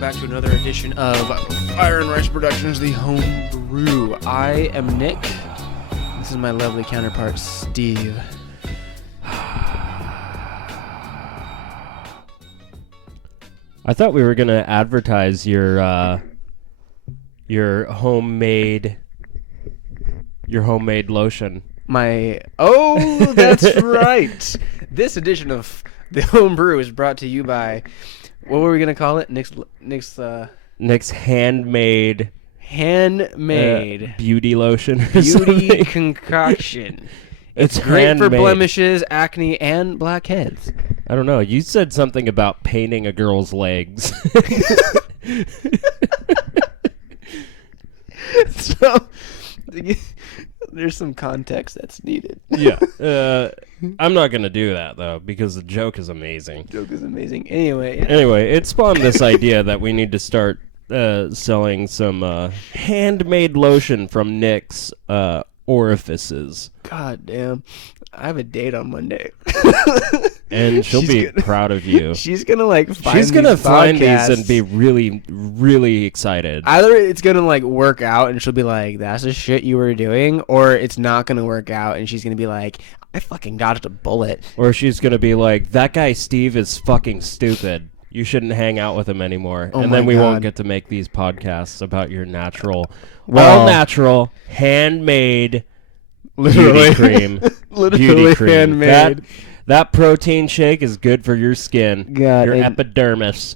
back to another edition of Fire and Rice Productions, the Home Brew. I am Nick. This is my lovely counterpart, Steve. I thought we were gonna advertise your homemade lotion. That's right. This edition of the Home Brew is brought to you by, what were we gonna call it? Nick's handmade beauty lotion. Beauty concoction. It's great handmade. for blemishes, acne, and blackheads. I don't know. You said something about painting a girl's legs. So, there's some context that's needed. Yeah. I'm not going to do that, though, because the joke is amazing. Anyway, it spawned this idea that we need to start selling some handmade lotion from Nick's orifices. God damn. I have a date on Monday. And she'll be proud of you. She's gonna find these and be really, really excited. Either it's gonna work out and she'll be like, "That's the shit you were doing," or it's not gonna work out and she's gonna be like, "I fucking dodged a bullet." Or she's gonna be like, "That guy Steve is fucking stupid. You shouldn't hang out with him anymore." Oh, and then we won't get to make these podcasts about your natural, natural, handmade beauty cream. Literally handmade. That protein shake is good for your skin, God, your epidermis.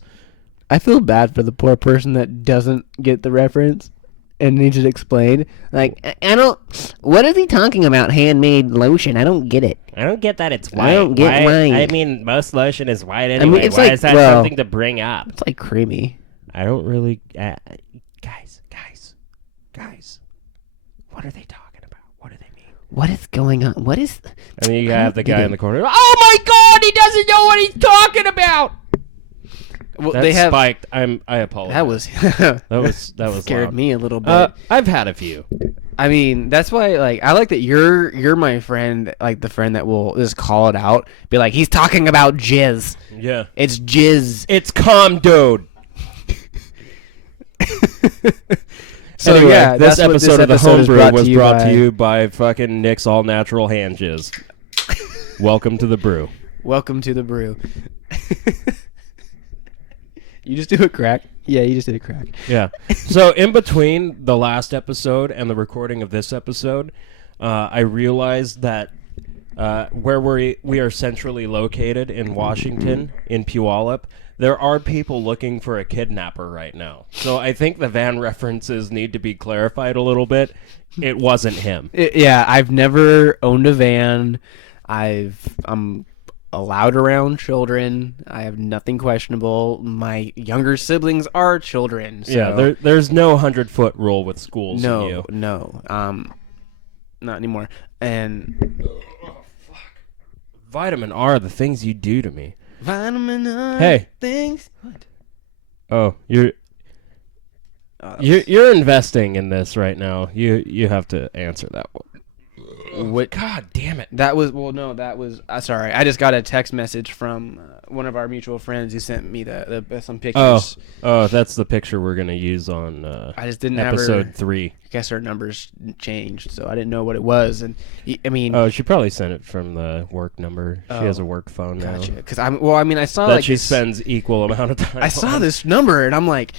I feel bad for the poor person that doesn't get the reference and needs it explained. Like, I don't... What is he talking about, handmade lotion? I don't get it. I don't get that it's white. I don't get white. I mean, most lotion is white anyway. It's Why is that something to bring up? It's like creamy. I don't really... Guys. What are they talking about? What do they mean? What is going on? What is... And then you have the guy in the corner. Oh my god, he doesn't know what he's talking about! Well, that spiked. I apologize. That was scared loud. Me a little bit. I've had a few. I mean, that's why I like that you're my friend, like the friend that will just call it out, be like, he's talking about jizz. Yeah. It's jizz. It's dude. So anyway, yeah, this episode of the Homebrew was brought to you by fucking Nick's all natural hand jizz. Welcome to the brew. Welcome to the brew. You just do a crack? Yeah, you just did a crack. Yeah. So in between the last episode and the recording of this episode, I realized that where we are centrally located in Washington, in Puyallup, there are people looking for a kidnapper right now. So I think the van references need to be clarified a little bit. It wasn't him. Yeah, I've never owned a van. I'm allowed around children. I have nothing questionable. My younger siblings are children. So. Yeah, there's no 100-foot rule with schools. No, not anymore. And fuck, vitamin R, the things you do to me. Vitamin R. Hey. Things. What? Oh, you're investing in this right now. You have to answer that one. What? God damn it. That was sorry. I just got a text message from one of our mutual friends who sent me some pictures. Oh, that's the picture we're going to use on I just didn't episode 3. I guess her numbers changed, so I didn't know what it was. And I mean, oh, she probably sent it from the work number. She has a work phone now. Gotcha. Because I saw that she spends equal amount of time. I saw this number and I'm like,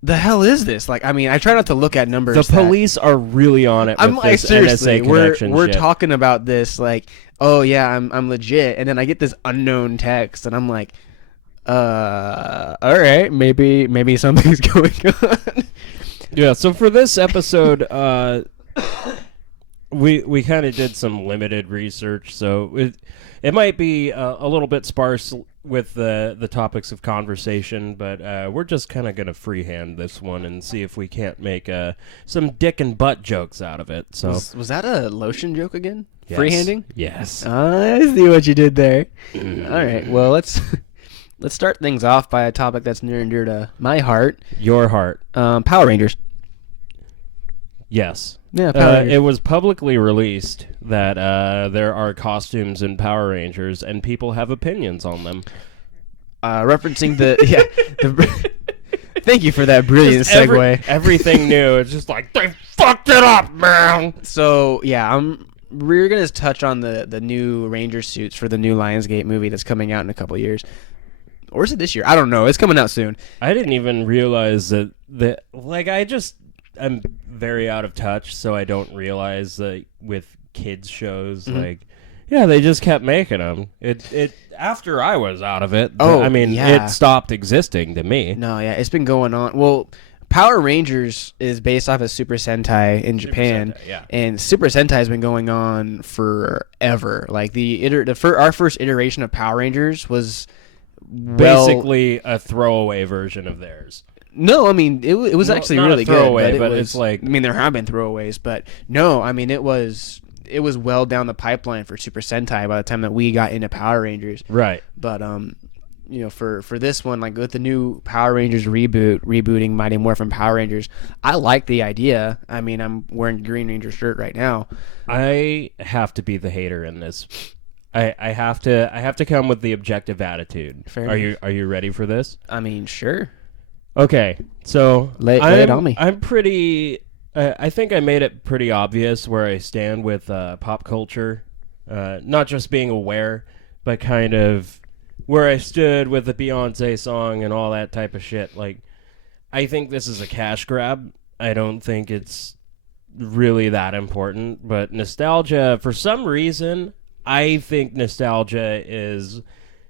the hell is this? Like, I mean, I try not to look at numbers. The police are really on it. I'm with like, this seriously, NSA connection we're shit. talking about this like, oh yeah, I'm legit, and then I get this unknown text, and I'm like, all right, maybe something's going on. Yeah. So for this episode, we kind of did some limited research, so it might be a little bit sparse with the topics of conversation, but we're just kind of going to freehand this one and see if we can't make some dick and butt jokes out of it. So was that a lotion joke again? Yes. Freehanding? Yes. I see what you did there. All right, well, let's start things off by a topic that's near and dear to my heart. Your heart. Power Rangers. Yes. Yeah, Power Rangers. It was publicly released that there are costumes in Power Rangers, and people have opinions on them. Referencing Thank you for that brilliant segue. Everything new. It's just like, they fucked it up, man. So yeah, we're gonna touch on the new Ranger suits for the new Lionsgate movie that's coming out in a couple of years, or is it this year? I don't know. It's coming out soon. I didn't even realize that like I'm very out of touch, so I don't realize that with kids shows like. Yeah, they just kept making them. It after I was out of it. Oh, I mean, yeah. it stopped existing to me. No, yeah, it's been going on. Well, Power Rangers is based off of Super Sentai in Japan, Sentai, yeah. and Super Sentai has been going on forever. Like our first iteration of Power Rangers was basically a throwaway version of theirs. No, I mean it was actually not really a throwaway, good. but it's like, I mean, there have been throwaways, but no, I mean it was well down the pipeline for Super Sentai by the time that we got into Power Rangers. Right. But for this one, like with the new Power Rangers rebooting Mighty Morphin Power Rangers, I like the idea. I mean, I'm wearing a Green Ranger shirt right now. I have to be the hater in this. I have to come with the objective attitude. Fair Are you ready for this? I mean, sure. Okay, so Lay it on me. I'm pretty. I think I made it pretty obvious where I stand with pop culture, not just being aware, but kind of where I stood with the Beyonce song and all that type of shit. Like, I think this is a cash grab. I don't think it's really that important, but nostalgia, for some reason, I think nostalgia is...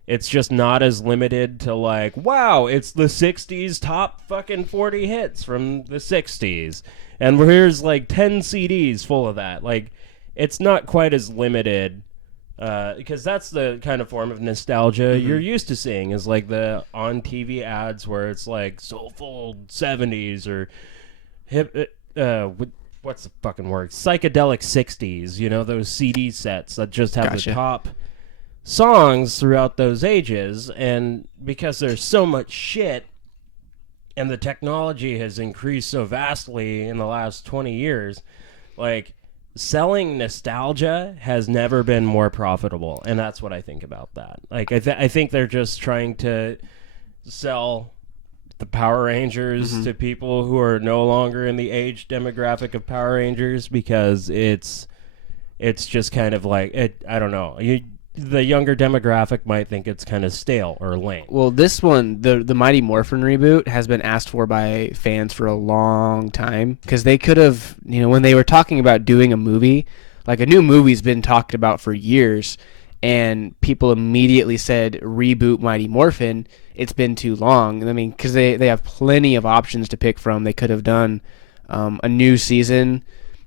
It's just not as limited to like, wow, it's the 60s top fucking 40 hits from the 60s. And here's like 10 CDs full of that. Like, it's not quite as limited because that's the kind of form of nostalgia you're used to seeing is like the on TV ads where it's like soulful 70s or hip, what's the fucking word? Psychedelic 60s, you know, those CD sets that just have Gotcha. the top songs throughout those ages, and because there's so much shit and the technology has increased so vastly in the last 20 years, like selling nostalgia has never been more profitable, and that's what I think about that. Like I think they're just trying to sell the Power Rangers to people who are no longer in the age demographic of Power Rangers because it's just kind of like I don't know. The younger demographic might think it's kind of stale or lame. Well, this one, the Mighty Morphin reboot, has been asked for by fans for a long time because they could have, when they were talking about doing a movie, like a new movie's been talked about for years, and people immediately said reboot Mighty Morphin. It's been too long. I mean, because they have plenty of options to pick from. They could have done a new season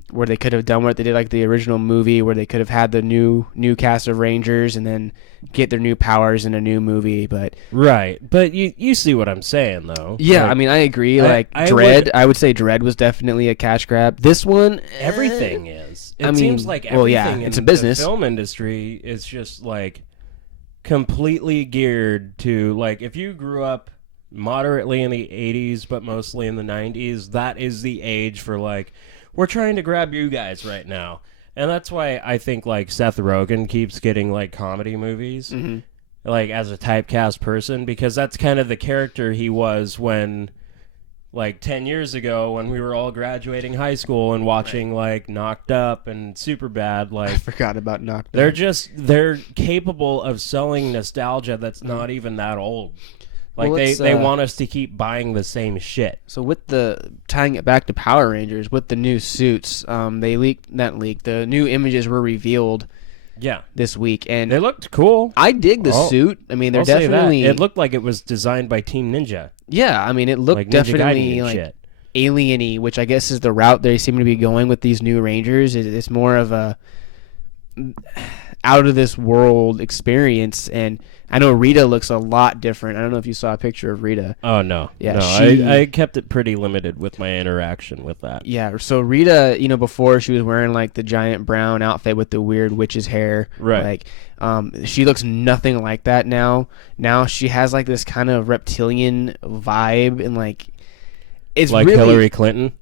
where they could have done what they did like the original movie, where they could have had the new cast of Rangers and then get their new powers in a new movie. But right, but you see what I'm saying though. Yeah, like, I mean, I agree. Like Dread, I would say Dread was definitely a cash grab. This one, everything is. It I mean, seems like everything it's a in business. the film industry is just like completely geared to like if you grew up moderately in the 80s but mostly in the 90s, that is the age for like, we're trying to grab you guys right now. And that's why I think like Seth Rogen keeps getting like comedy movies like as a typecast person, because that's kind of the character he was when like 10 years ago when we were all graduating high school and watching like Knocked Up and Superbad. Like I forgot about Knocked Up. They're capable of selling nostalgia that's not even that old. Like well, they want us to keep buying the same shit. So with tying it back to Power Rangers, with the new suits, the new images were revealed this week, and they looked cool. I dig the suit. I mean, they're I'll say definitely... that. It looked like it was designed by Team Ninja. Yeah, I mean, it looked like definitely like shit. alien-y, which I guess is the route they seem to be going with these new Rangers. It's more of a out-of-this-world experience, and I know Rita looks a lot different. I don't know if you saw a picture of Rita. Oh, no. Yeah, no, I kept it pretty limited with my interaction with that. Yeah, so Rita, before she was wearing, like, the giant brown outfit with the weird witch's hair. Right. Like, she looks nothing like that now. Now she has, like, this kind of reptilian vibe, and, like, it's like really... Hillary Clinton?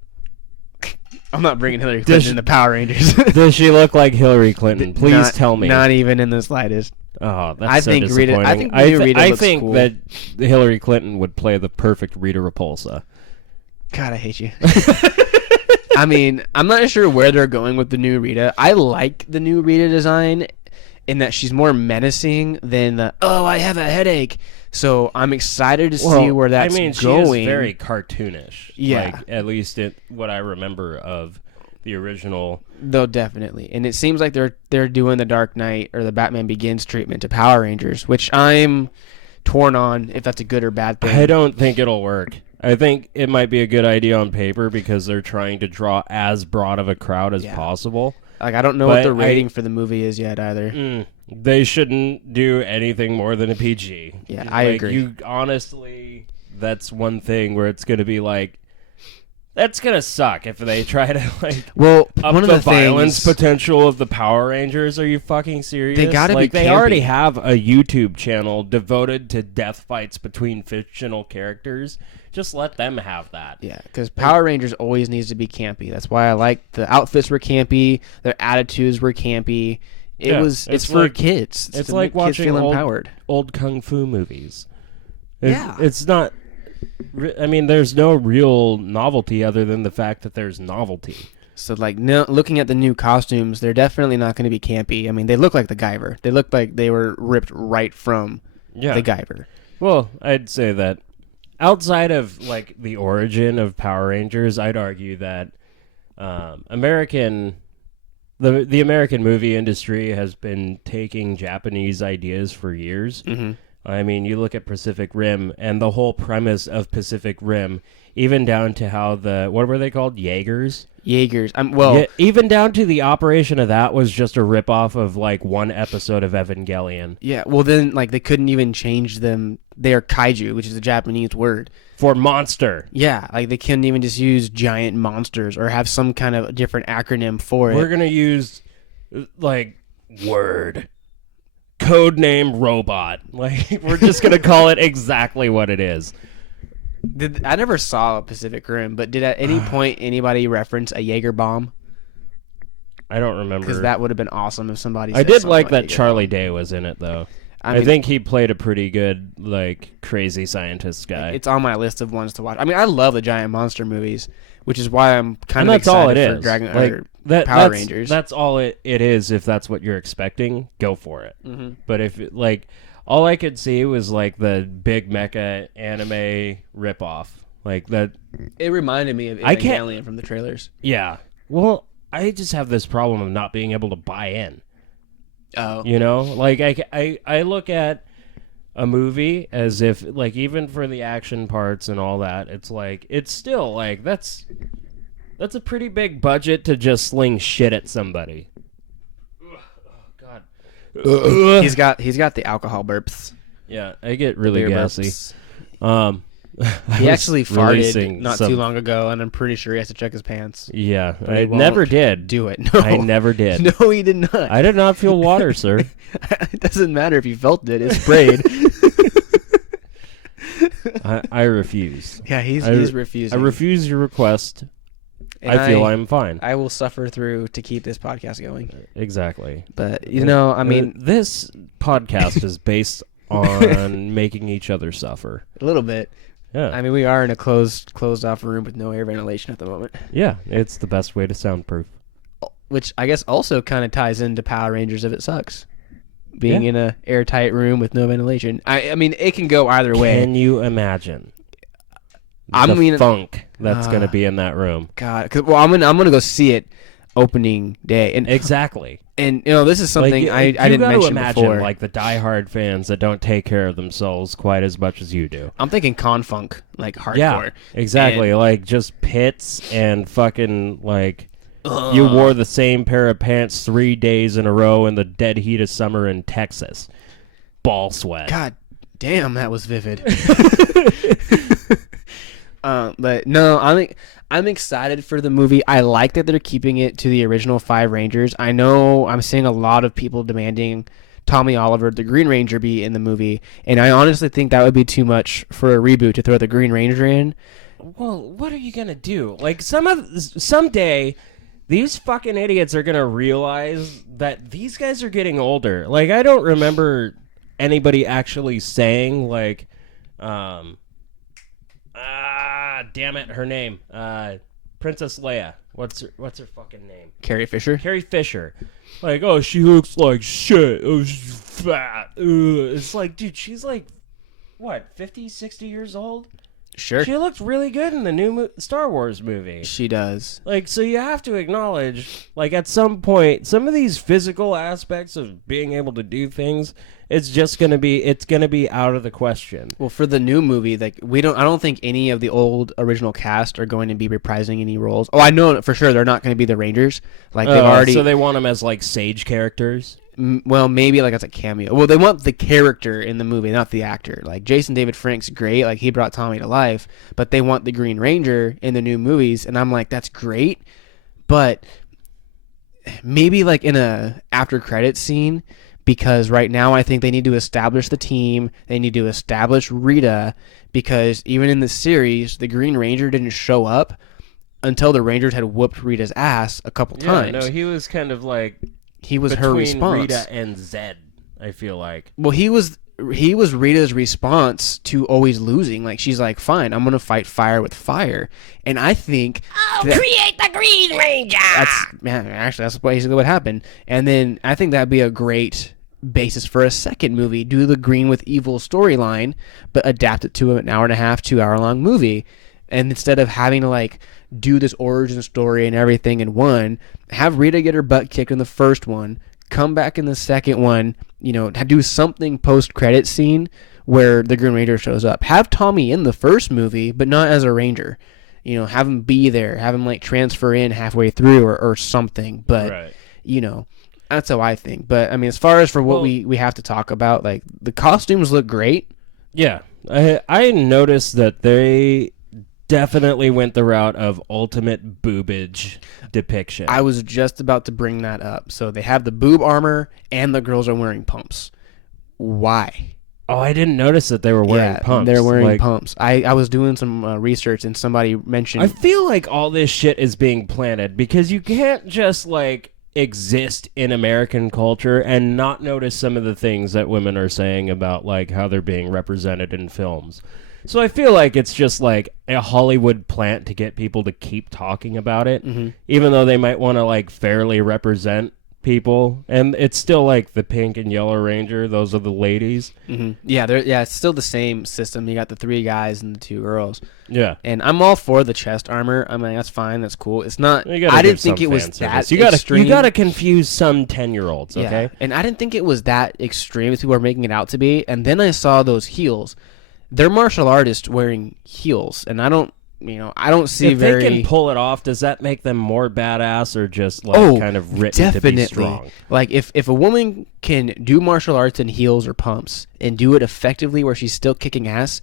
I'm not bringing Hillary Clinton into Power Rangers. Does she look like Hillary Clinton? Please tell me. Not even in the slightest. Oh, that's so disappointing. I think cool. that Hillary Clinton would play the perfect Rita Repulsa. God, I hate you. I mean, I'm not sure where they're going with the new Rita. I like the new Rita design in that she's more menacing than the, oh, I have a headache. So I'm excited to see where that's going. She is very cartoonish. Yeah. Like, at least what I remember of the original. Though, definitely. And it seems like they're doing the Dark Knight or the Batman Begins treatment to Power Rangers, which I'm torn on if that's a good or bad thing. I don't think it'll work. I think it might be a good idea on paper because they're trying to draw as broad of a crowd as possible. Like, I don't know what the rating for the movie is yet either. They shouldn't do anything more than a PG. Yeah, I agree. Honestly, that's one thing where it's going to be like, that's going to suck if they try to, like, up one of the the violence things, potential of the Power Rangers. Are you fucking serious? They gotta be They campy. already have a YouTube channel devoted to death fights between fictional characters. Just let them have that. Yeah, because Power Rangers always needs to be campy. That's why I like the outfits were campy, their attitudes were campy. It's for like, kids. It's like watching kids feel empowered. Old kung fu movies. Yeah. It's not. I mean, there's no real novelty other than the fact that there's novelty. So, like, no, looking at the new costumes, they're definitely not going to be campy. I mean, they look like the Guyver. They look like they were ripped right from the Guyver. Well, I'd say that outside of, like, the origin of Power Rangers, I'd argue that the American movie industry has been taking Japanese ideas for years. Mm-hmm. I mean, you look at Pacific Rim and the whole premise of Pacific Rim, even down to how what were they called? Jaegers? Even down to the operation of that was just a ripoff of, like, one episode of Evangelion. Yeah, well, then, like, they couldn't even change them. They are kaiju, which is a Japanese word. For monster. Yeah, like, they couldn't even just use giant monsters or have some kind of different acronym for it. We're going to use, like, word. Codename robot. Like, we're just going to call it exactly what it is. I never saw Pacific Rim, but did at any point anybody reference a Jaeger bomb? I don't remember. Because that would have been awesome if somebody I said did something like that Jaeger Charlie bomb. Day was in it, though. I think he played a pretty good, like, crazy scientist guy. It's on my list of ones to watch. I mean, I love the giant monster movies, which is why I'm kind of excited for Power Rangers. That's all it is. If that's what you're expecting, go for it. Mm-hmm. But if, like, all I could see was, like, the big mecha anime ripoff. Like, that. It reminded me of Evangelion from the trailers. Yeah. Well, I just have this problem of not being able to buy in. Oh. You know? Like, I look at a movie as if, like, even for the action parts and all that, it's like, it's still, like, that's a pretty big budget to just sling shit at somebody. Oh, God. He's got the alcohol burps. Yeah, I get really gassy. He actually farted not too long ago, and I'm pretty sure he has to check his pants. Yeah, I never did. Do it. No. I never did. No, he did not. I did not feel water, sir. It doesn't matter if you felt it. It's sprayed. I refuse. Yeah, he's refusing. I refuse your request. And I feel I'm fine. I will suffer through to keep this podcast going. Exactly. But, you know, I mean... this podcast is based on making each other suffer. A little bit. Yeah. I mean, we are in a closed off room with no air ventilation at the moment. Yeah, it's the best way to soundproof. Which I guess also kind of ties into Power Rangers if it sucks. Being in a airtight room with no ventilation. I mean, it can go either way. Can you imagine? The funk that's going to be in that room. God, I'm gonna go see it opening day, and exactly. And you know, this is something like, I didn't mention imagine, before. Like the diehard fans that don't take care of themselves quite as much as you do. I'm thinking con-funk, like hardcore. Yeah, exactly. And like just pits and fucking like. You wore the same pair of pants 3 days in a row in the dead heat of summer in Texas. Ball sweat. God damn, that was vivid. But no, I'm excited for the movie. I like that they're keeping it to the original 5 Rangers. I know I'm seeing a lot of people demanding Tommy Oliver, the Green Ranger, be in the movie, and I honestly think that would be too much for a reboot to throw the Green Ranger in. well, what are you gonna do? Like someday, these fucking idiots are gonna realize that these guys are getting older. Like I don't remember anybody actually saying like, damn it, her name, Princess Leia. What's her fucking name? Carrie Fisher. Carrie Fisher. Like, oh, she looks like shit. Oh, she's fat. Ugh. It's like, dude, she's like, what, 50, 60 years old? Sure. She looked really good in the new Star Wars movie. She does. Like, so you have to acknowledge, like, at some point, some of these physical aspects of being able to do things, it's going to be out of the question. Well, for the new movie, like I don't think any of the old original cast are going to be reprising any roles. Oh, I know for sure they're not going to be the Rangers. Like they've already. So they want them as like sage characters. Well, maybe like as a cameo. Well, they want the character in the movie, not the actor. Like Jason David Frank's great, like he brought Tommy to life, but they want the Green Ranger in the new movies, and I'm like, that's great, but maybe like in a after credits scene, because right now I think they need to establish the team. They need to establish Rita, because even in the series, the Green Ranger didn't show up until the Rangers had whooped Rita's ass a couple times. No, he was kind of like. He was her response. Rita and Zed, I feel like. Well, he was Rita's response to always losing. Like she's like, "Fine, I'm gonna fight fire with fire," and I think create the Green Ranger. That's basically what happened. And then I think that'd be a great basis for a second movie. Do the Green with Evil storyline, but adapt it to an hour and a half, 2 hour long movie, and instead of having to like do this origin story and everything in one, have Rita get her butt kicked in the first one, come back in the second one, do something post-credit scene where the Green Ranger shows up. Have Tommy in the first movie, but not as a Ranger. Have him be there, have him like transfer in halfway through or something. But, right. That's how I think. But, I mean, as far as for what we have to talk about, like, the costumes look great. Yeah. I noticed that they definitely went the route of ultimate boobage depiction. I was just about to bring that up. So they have the boob armor and the girls are wearing pumps. Why? Oh, I didn't notice that they were wearing pumps. They're wearing pumps. I was doing some research and somebody mentioned... I feel like all this shit is being planted because you can't just like exist in American culture and not notice some of the things that women are saying about like how they're being represented in films. So I feel like it's just like a Hollywood plant to get people to keep talking about it, even though they might want to like fairly represent people. And it's still like the pink and yellow Ranger; those are the ladies. Mm-hmm. Yeah, it's still the same system. You got the 3 guys and the 2 girls. Yeah, and I'm all for the chest armor. I mean, that's fine. That's cool. It's not. I didn't think it was that extreme. You gotta confuse some 10-year-olds. Okay, yeah. And I didn't think it was that extreme as people are making it out to be. And then I saw those heels. They're martial artists wearing heels, and I don't see if very... they can pull it off, does that make them more badass or just like kind of written definitely. To be strong? Like if a woman can do martial arts in heels or pumps and do it effectively where she's still kicking ass,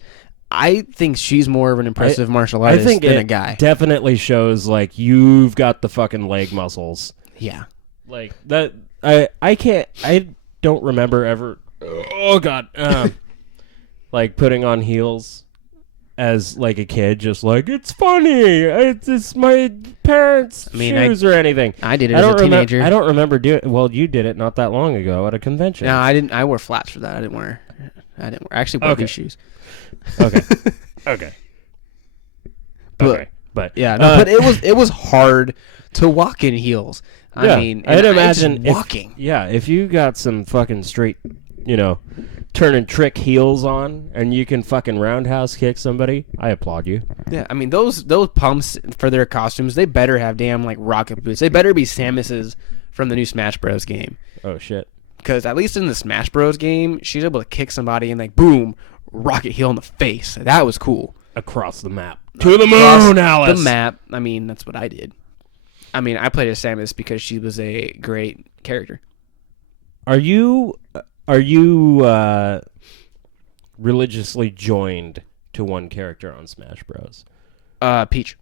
I think she's more of an impressive martial artist than a guy. Definitely shows like you've got the fucking leg muscles. Yeah. Like that I don't remember ever oh god. Like putting on heels as like a kid, just like it's funny. It's my parents' shoes or anything. I did it as a teenager. I don't remember doing. Well, you did it not that long ago at a convention. No, I didn't. I wore flats for that. I didn't wear. I actually wore these shoes. Okay. Okay. But yeah, no, but it was hard to walk in heels. I mean, I'd imagine walking. If you got some fucking straight, turning trick heels on and you can fucking roundhouse kick somebody, I applaud you. Yeah, I mean those pumps for their costumes, they better have damn like rocket boots. They better be Samus's from the new Smash Bros game. Oh shit. Because at least in the Smash Bros game, she's able to kick somebody and like boom, rocket heel in the face. That was cool. Across the map. To the moon, Alice. The map. I mean, that's what I did. I mean, I played as Samus because she was a great character. Are you religiously joined to one character on Smash Bros? Peach.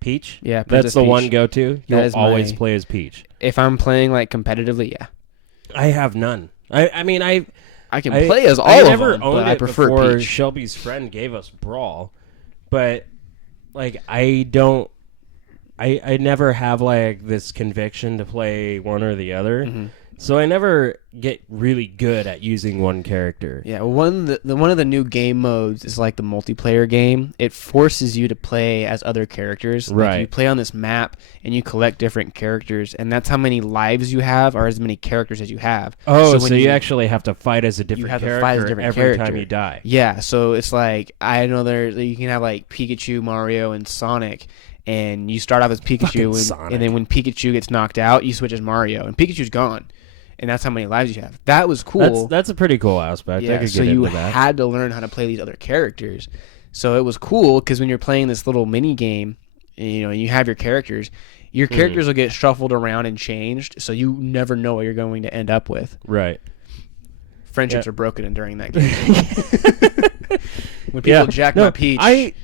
Peach? Yeah, that's the Peach. one go-to? You'll always play as Peach? If I'm playing like competitively, yeah. I have none. I mean, I can play as all of them, but I prefer Peach. Shelby's friend gave us Brawl, but like I don't. I never have like this conviction to play one or the other. Mm-hmm. So I never get really good at using one character. Yeah, one of the new game modes is like the multiplayer game. It forces you to play as other characters. Like Right. you play on this map and you collect different characters, and that's how many lives you have, or as many characters as you have. Oh, when so you actually have to fight as a you different have to character fight as a different every character. time you die. Yeah, so it's like I know you can have like Pikachu, Mario, and Sonic. And you start off as Pikachu, and then when Pikachu gets knocked out, you switch as Mario, and Pikachu's gone. And that's how many lives you have. That was cool. That's a pretty cool aspect. I Yeah, could so get you into that. had to learn how to play these other characters. So it was cool because when you're playing this little mini game, and you have your characters will get shuffled around and changed, so you never know what you're going to end up with. Right. Friendships are broken during that game. When people jack my Peach. I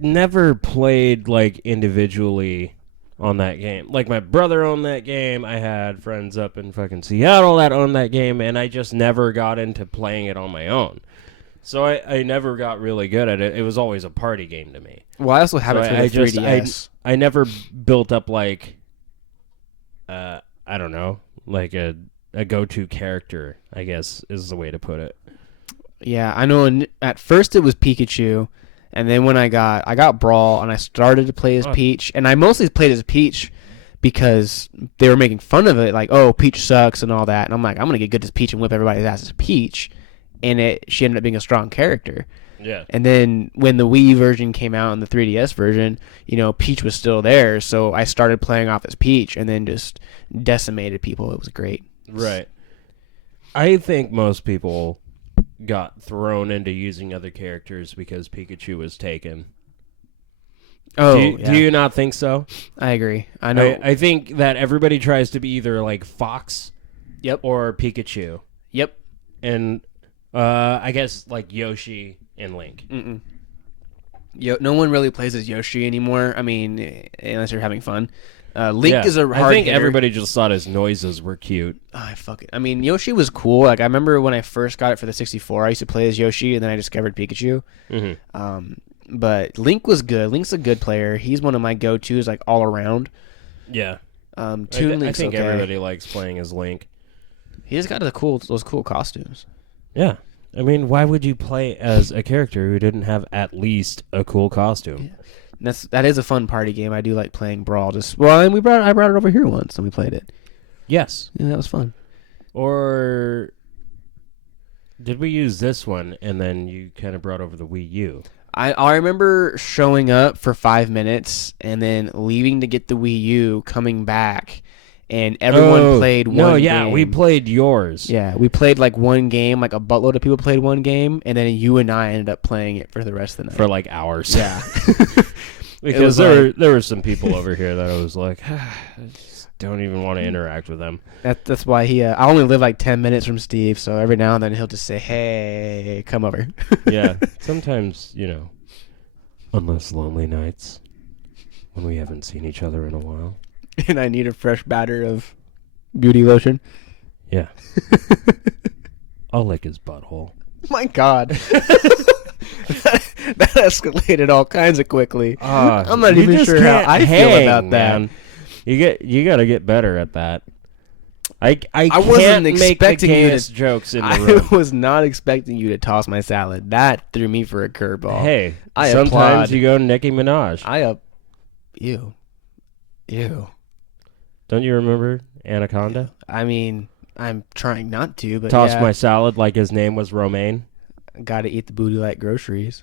never played like individually on that game. Like my brother owned that game. I had friends up in fucking Seattle that owned that game, and I just never got into playing it on my own. So I never got really good at it. It was always a party game to me. Well, I also have it for the 3DS. I never built up like I don't know, like a go-to character, I guess is the way to put it. Yeah, I know. At first it was Pikachu, and then when I got Brawl, and I started to play as Peach, and I mostly played as Peach because they were making fun of it, like, oh, Peach sucks and all that, and I'm like, I'm gonna get good as Peach and whip everybody's ass as Peach, and she ended up being a strong character. Yeah. And then when the Wii version came out and the 3DS version, Peach was still there, so I started playing off as Peach, and then just decimated people. It was great. Right. I think most people got thrown into using other characters because Pikachu was taken. Oh, do you not think so? I agree. I know. I think that everybody tries to be either like Fox, Yep. or Pikachu, Yep. and I guess like Yoshi and Link. Mm-mm. No one really plays as Yoshi anymore. I mean, unless you're having fun. Link is a hard I think hitter. everybody just thought his noises were cute. Fuck it. I mean, Yoshi was cool. Like I remember when I first got it for the 64, I used to play as Yoshi, and then I discovered Pikachu. Mm-hmm. But Link was good. Link's a good player. He's one of my go-tos, like all around. Yeah. Toon Link's I think okay. everybody likes playing as Link. He just got those cool costumes. Yeah. I mean, why would you play as a character who didn't have at least a cool costume? Yeah. That is a fun party game. I do like playing Brawl. And I brought it over here once and we played it. Yes. Yeah, that was fun. Or did we use this one and then you kind of brought over the Wii U? I remember showing up for 5 minutes and then leaving to get the Wii U, coming back, and everyone played one game. We played yours. Yeah, we played like one game, like a buttload of people played one game, and then you and I ended up playing it for the rest of the night. For like hours. Yeah. Because there were some people over here that I was like, I just don't even want to interact with them. That's why I only live like 10 minutes from Steve, so every now and then he'll just say, hey, come over. Yeah, sometimes, on those lonely nights when we haven't seen each other in a while. And I need a fresh batter of beauty lotion. Yeah. I'll lick his butthole. My God. That escalated all kinds of quickly. I'm not even sure how I feel about that. Man. You got to get better at that. I wasn't can't make the expecting you gayest jokes in the I room. was not expecting you to toss my salad. That threw me for a curveball. Hey, I sometimes applaud. you go Nicki Minaj. Ew. Don't you remember Anaconda? I mean, I'm trying not to, but Tossed my salad like his name was Romaine. Gotta eat the booty like groceries.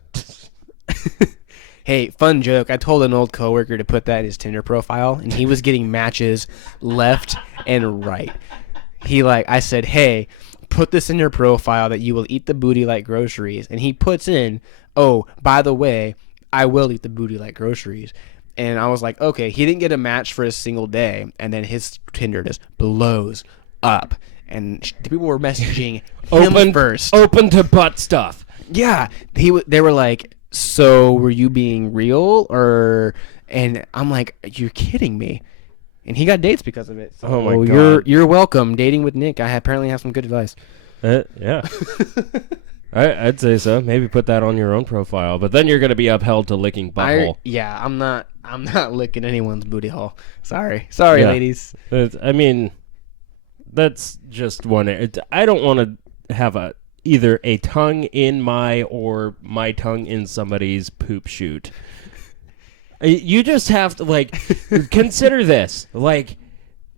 Hey, fun joke. I told an old coworker to put that in his Tinder profile, and he was getting matches left and right. I said, hey, put this in your profile that you will eat the booty like groceries. And he puts in, oh, by the way, I will eat the booty like groceries. And I was like, okay, he didn't get a match for a single day. And then his Tinder just blows up. And people were messaging him first. Open to butt stuff. Yeah. They were like, so were you being real? And I'm like, you're kidding me. And he got dates because of it. So oh my God. You're welcome. Dating with Nick. I apparently have some good advice. Yeah. I'd say so. Maybe put that on your own profile, but then you're going to be upheld to licking butthole. Yeah, I'm not. I'm not licking anyone's booty hole. Sorry, Yeah. ladies. I mean, that's just one. I don't want to have either a tongue in my or my tongue in somebody's poop chute. You just have to consider this.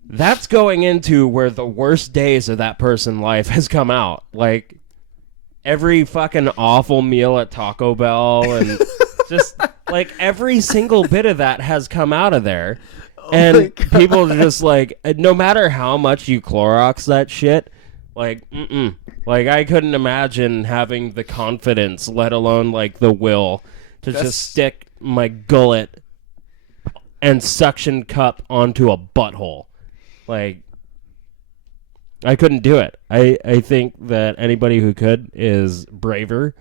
That's going into where the worst days of that person's life has come out. Every fucking awful meal at Taco Bell and just every single bit of that has come out of there. And people are just no matter how much you Clorox that shit, I couldn't imagine having the confidence, let alone the will to just stick my gullet and suction cup onto a butthole. I couldn't do it. I think that anybody who could is braver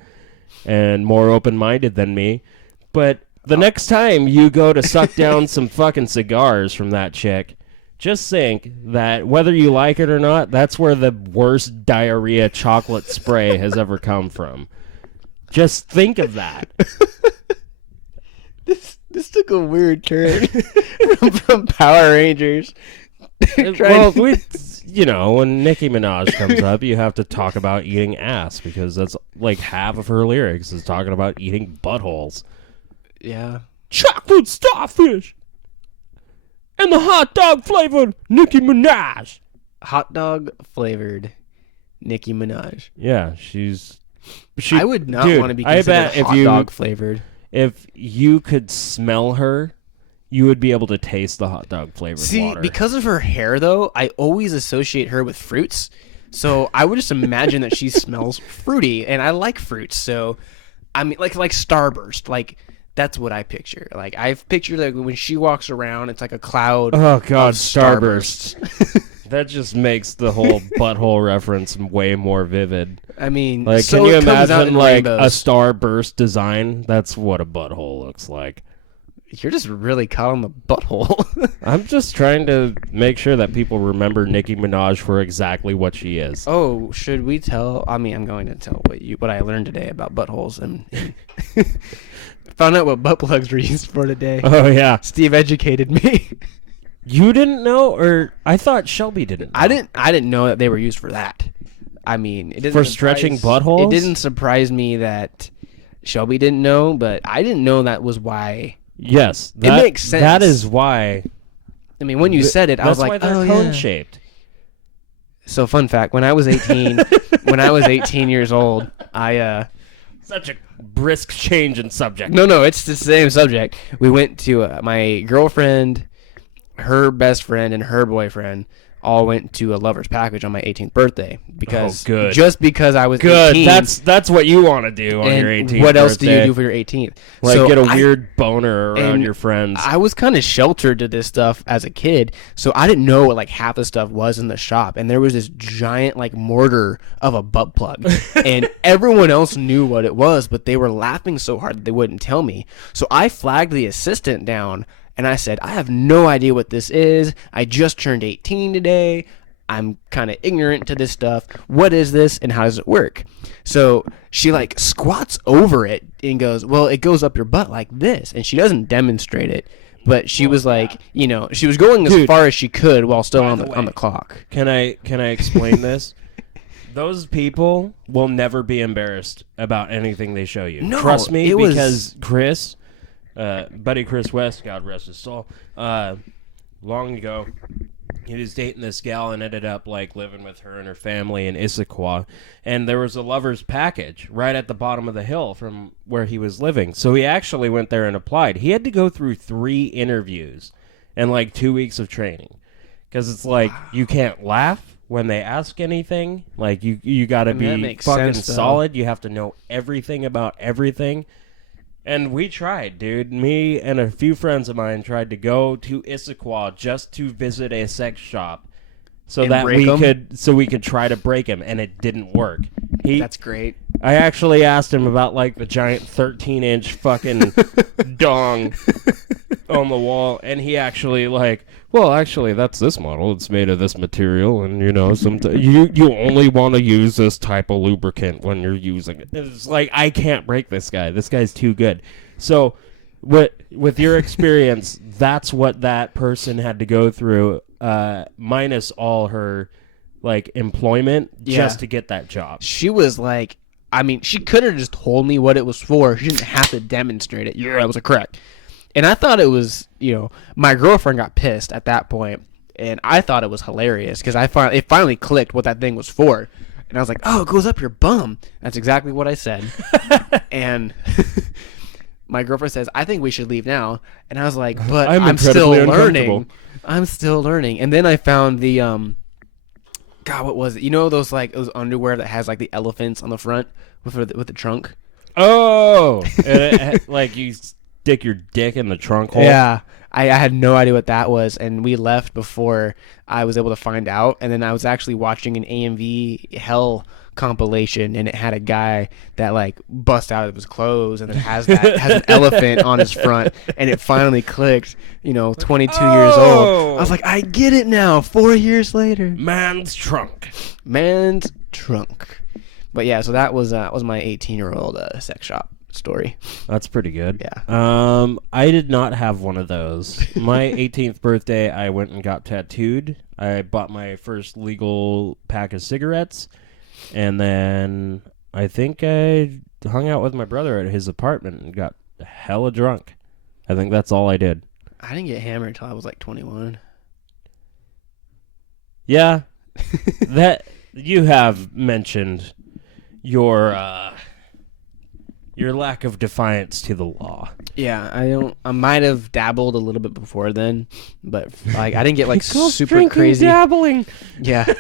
and more open-minded than me. But the next time you go to suck down some fucking cigars from that chick, just think that whether you like it or not, that's where the worst diarrhea chocolate spray has ever come from. Just think of that. This took a weird turn from Power Rangers. Well, when Nicki Minaj comes up, you have to talk about eating ass because that's half of her lyrics is talking about eating buttholes. Yeah. Chocolate starfish and the hot dog flavored Nicki Minaj. Hot dog flavored Nicki Minaj. Yeah, I would not want to be considered hot dog flavored. If you could smell her, you would be able to taste the hot dog flavored water. See, because of her hair, though, I always associate her with fruits. So I would just imagine that she smells fruity, and I like fruits. So, I mean, like Starburst, that's what I picture. I've pictured when she walks around, it's like a cloud. Oh God, of Starburst! That just makes the whole butthole reference way more vivid. I mean, can you imagine a Starburst design? That's what a butthole looks like. You're just really calling the butthole. I'm just trying to make sure that people remember Nicki Minaj for exactly what she is. Oh, should we tell? I mean, I'm going to tell what I learned today about buttholes and found out what butt plugs were used for today. Oh yeah, Steve educated me. You didn't know, or I thought Shelby didn't know. I didn't know that they were used for that. I mean, it didn't for stretching buttholes. It didn't surprise me that Shelby didn't know, but I didn't know that was why. Yes, it makes sense. That is why. I mean, when you said it, I was like, that's why they're cone-shaped. So, fun fact: when I was 18, when I was 18 years old, I such a brisk change in subject. No, it's the same subject. We went to my girlfriend, her best friend, and her boyfriend all went to a lover's package on my 18th birthday because just because I was 18. That's what you want to do on your 18th. What else birthday. do you do for your 18th? Get a weird boner around your friends. I was kind of sheltered to this stuff as a kid, so I didn't know what half the stuff was in the shop. And there was this giant mortar of a butt plug, and everyone else knew what it was, but they were laughing so hard that they wouldn't tell me. So I flagged the assistant down. And I said, I have no idea what this is. I just turned 18 today. I'm kind of ignorant to this stuff. What is this and how does it work? So she squats over it and goes, well, it goes up your butt like this. And she doesn't demonstrate it. But she was she was going as far as she could while still on the clock. Can I explain this? Those people will never be embarrassed about anything they show you. No, trust me, because Chris... buddy Chris West, God rest his soul, long ago, he was dating this gal and ended up living with her and her family in Issaquah, and there was a lover's package right at the bottom of the hill from where he was living. So he actually went there and applied. He had to go through 3 interviews and 2 weeks of training because it's you can't laugh when they ask anything. You got to be fucking solid. You have to know everything about everything. And we tried, dude. Me and a few friends of mine tried to go to Issaquah just to visit a sex shop, so we could try to break him, and it didn't work. That's great. I actually asked him about the giant 13-inch fucking dong on the wall, and he actually well, actually, that's this model. It's made of this material, and you only want to use this type of lubricant when you're using it. It's like, I can't break this guy. This guy's too good. So, with your experience, that's what that person had to go through, minus all her employment just to get that job. She was like, I mean, she could have just told me what it was for. She didn't have to demonstrate it. Yeah, that was correct. And I thought it was, my girlfriend got pissed at that point, and I thought it was hilarious because it finally clicked what that thing was for. And I was like, oh, it goes up your bum. That's exactly what I said. And my girlfriend says, I think we should leave now. And I was like, but I'm still learning. I'm still learning. And then I found the, God, what was it? You know those underwear that has the elephants on the front with the trunk? Oh, and you stick your dick in the trunk hole? Yeah. I had no idea what that was, and we left before I was able to find out. And then I was actually watching an AMV Hell compilation, and it had a guy that bust out of his clothes and then has an elephant on his front, and it finally clicked. 22 years old. I was like, I get it now. 4 years later, man's trunk. But yeah, so that was my 18-year-old sex shop story. That's pretty good. Yeah. I did not have one of those. My 18th birthday, I went and got tattooed. I bought my first legal pack of cigarettes, and then I think I hung out with my brother at his apartment and got hella drunk. I think that's all I did. I didn't get hammered until I was 21. Yeah. That you have mentioned your lack of defiance to the law. Yeah, I might have dabbled a little bit before then, but I didn't get super drinking, crazy. Dabbling. Yeah,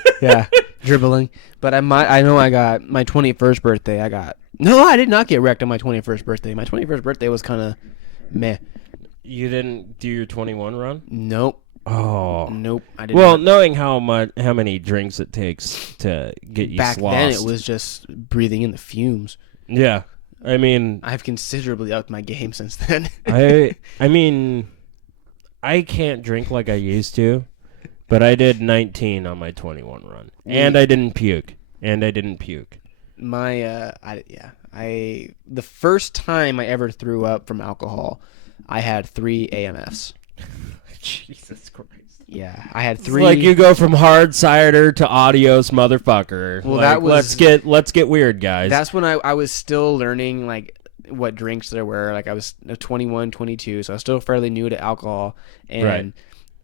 dribbling. But I know I got my 21st birthday. No, I did not get wrecked on my 21st birthday. My 21st birthday was kind of meh. You didn't do your 21 run? Nope. Oh. Nope. I didn't. Well, knowing how many drinks it takes to get you back slossed. then, it was just breathing in the fumes. Yeah. I mean, I've considerably upped my game since then. I mean, I can't drink like I used to, but I did 19 on my 21 run, and I didn't puke. My the first time I ever threw up from alcohol, I had 3 AMFs. Jesus Christ. Yeah, I had 3. It's like you go from hard cider to adios, motherfucker. Well, that was let's get weird, guys. That's when I was still learning what drinks there were. I was 21, 22, so I was still fairly new to alcohol. And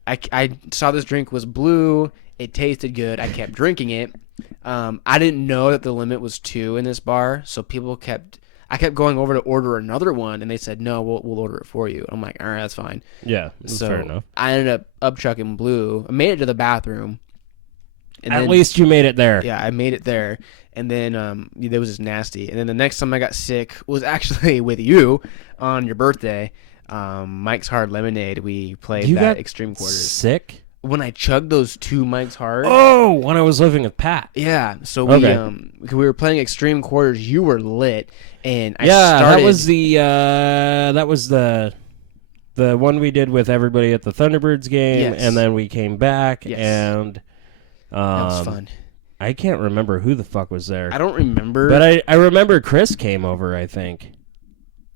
I saw this drink was blue. It tasted good. I kept drinking it. I didn't know that the limit was 2 in this bar, so I kept going over to order another one, and they said, no, we'll order it for you. I'm like, all right, that's fine. Yeah, that's fair enough. I ended up chucking blue. I made it to the bathroom. And At least you made it there. Yeah, I made it there. And then it was just nasty. And then the next time I got sick was actually with you on your birthday. Mike's Hard Lemonade. We played that Extreme Quarters. Sick? When I chugged those 2 Mike's Hard. Oh, when I was living with Pat. Yeah, so we were playing Extreme Quarters. You were lit, and I started. That was the one we did with everybody at the Thunderbirds game, and then we came back, and that was fun. I can't remember who the fuck was there. I don't remember, but I remember Chris came over. I think.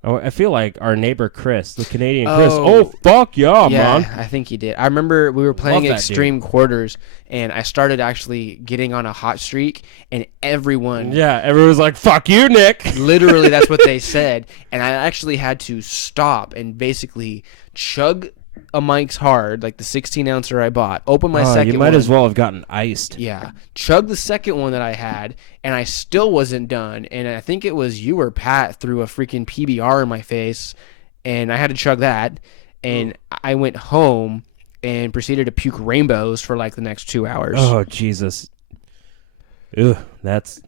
Oh, I feel like our neighbor Chris, the Canadian Chris. Oh, fuck yeah, man. I think he did. I remember we were playing Extreme Quarters, and I started actually getting on a hot streak, and everyone... Yeah, everyone was like, fuck you, Nick. Literally, that's what they said. And I actually had to stop and basically chug a Mike's Hard, the 16-ouncer I bought, open my second one. You might as well have gotten iced. Yeah. Chug the second one that I had, and I still wasn't done. And I think it was you or Pat threw a freaking PBR in my face, and I had to chug that. And I went home and proceeded to puke rainbows for the next 2 hours. Oh, Jesus. Ugh, that's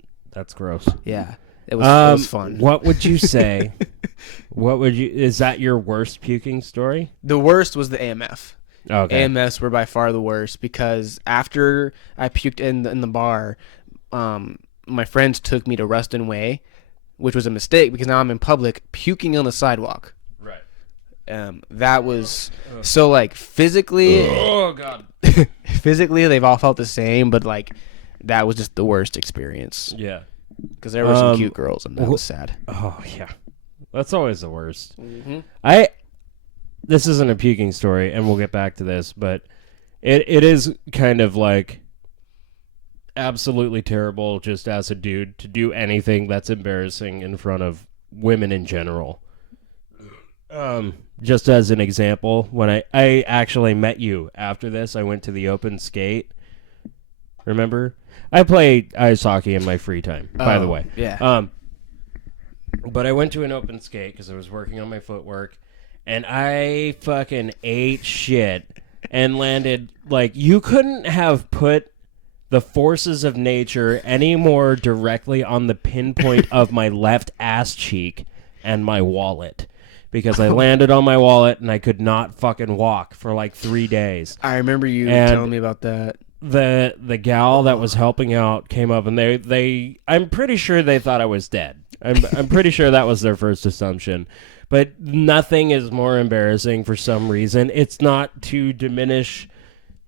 gross. Yeah. It was fun. What would you say? Is that your worst puking story? The worst was the AMF. Okay. AMFs were by far the worst because after I puked in the bar, my friends took me to Ruston Way, which was a mistake because now I'm in public puking on the sidewalk. Right. that was so like physically. Oh God. Physically, they've all felt the same, but like that was just the worst experience Yeah. because there were some cute girls, and that was sad. Oh yeah, that's always the worst. Mm-hmm. This isn't a puking story, and we'll get back to this, but it is kind of like absolutely terrible just as a dude to do anything that's embarrassing in front of women in general. Just as an example, when I actually met you after this, I went to the open skate. Remember? I play ice hockey in my free time, by the way. Yeah. But I went to an open skate because I was working on my footwork, and I fucking ate shit and landed, like, you couldn't have put the forces of nature any more directly on the pinpoint of my left ass cheek and my wallet. Because I landed on my wallet and I could not fucking walk for like 3 days. I remember you telling me about that. The gal that was helping out came up and they I'm pretty sure they thought I was dead. I'm pretty sure that was their first assumption. But nothing is more embarrassing for some reason. It's not to diminish,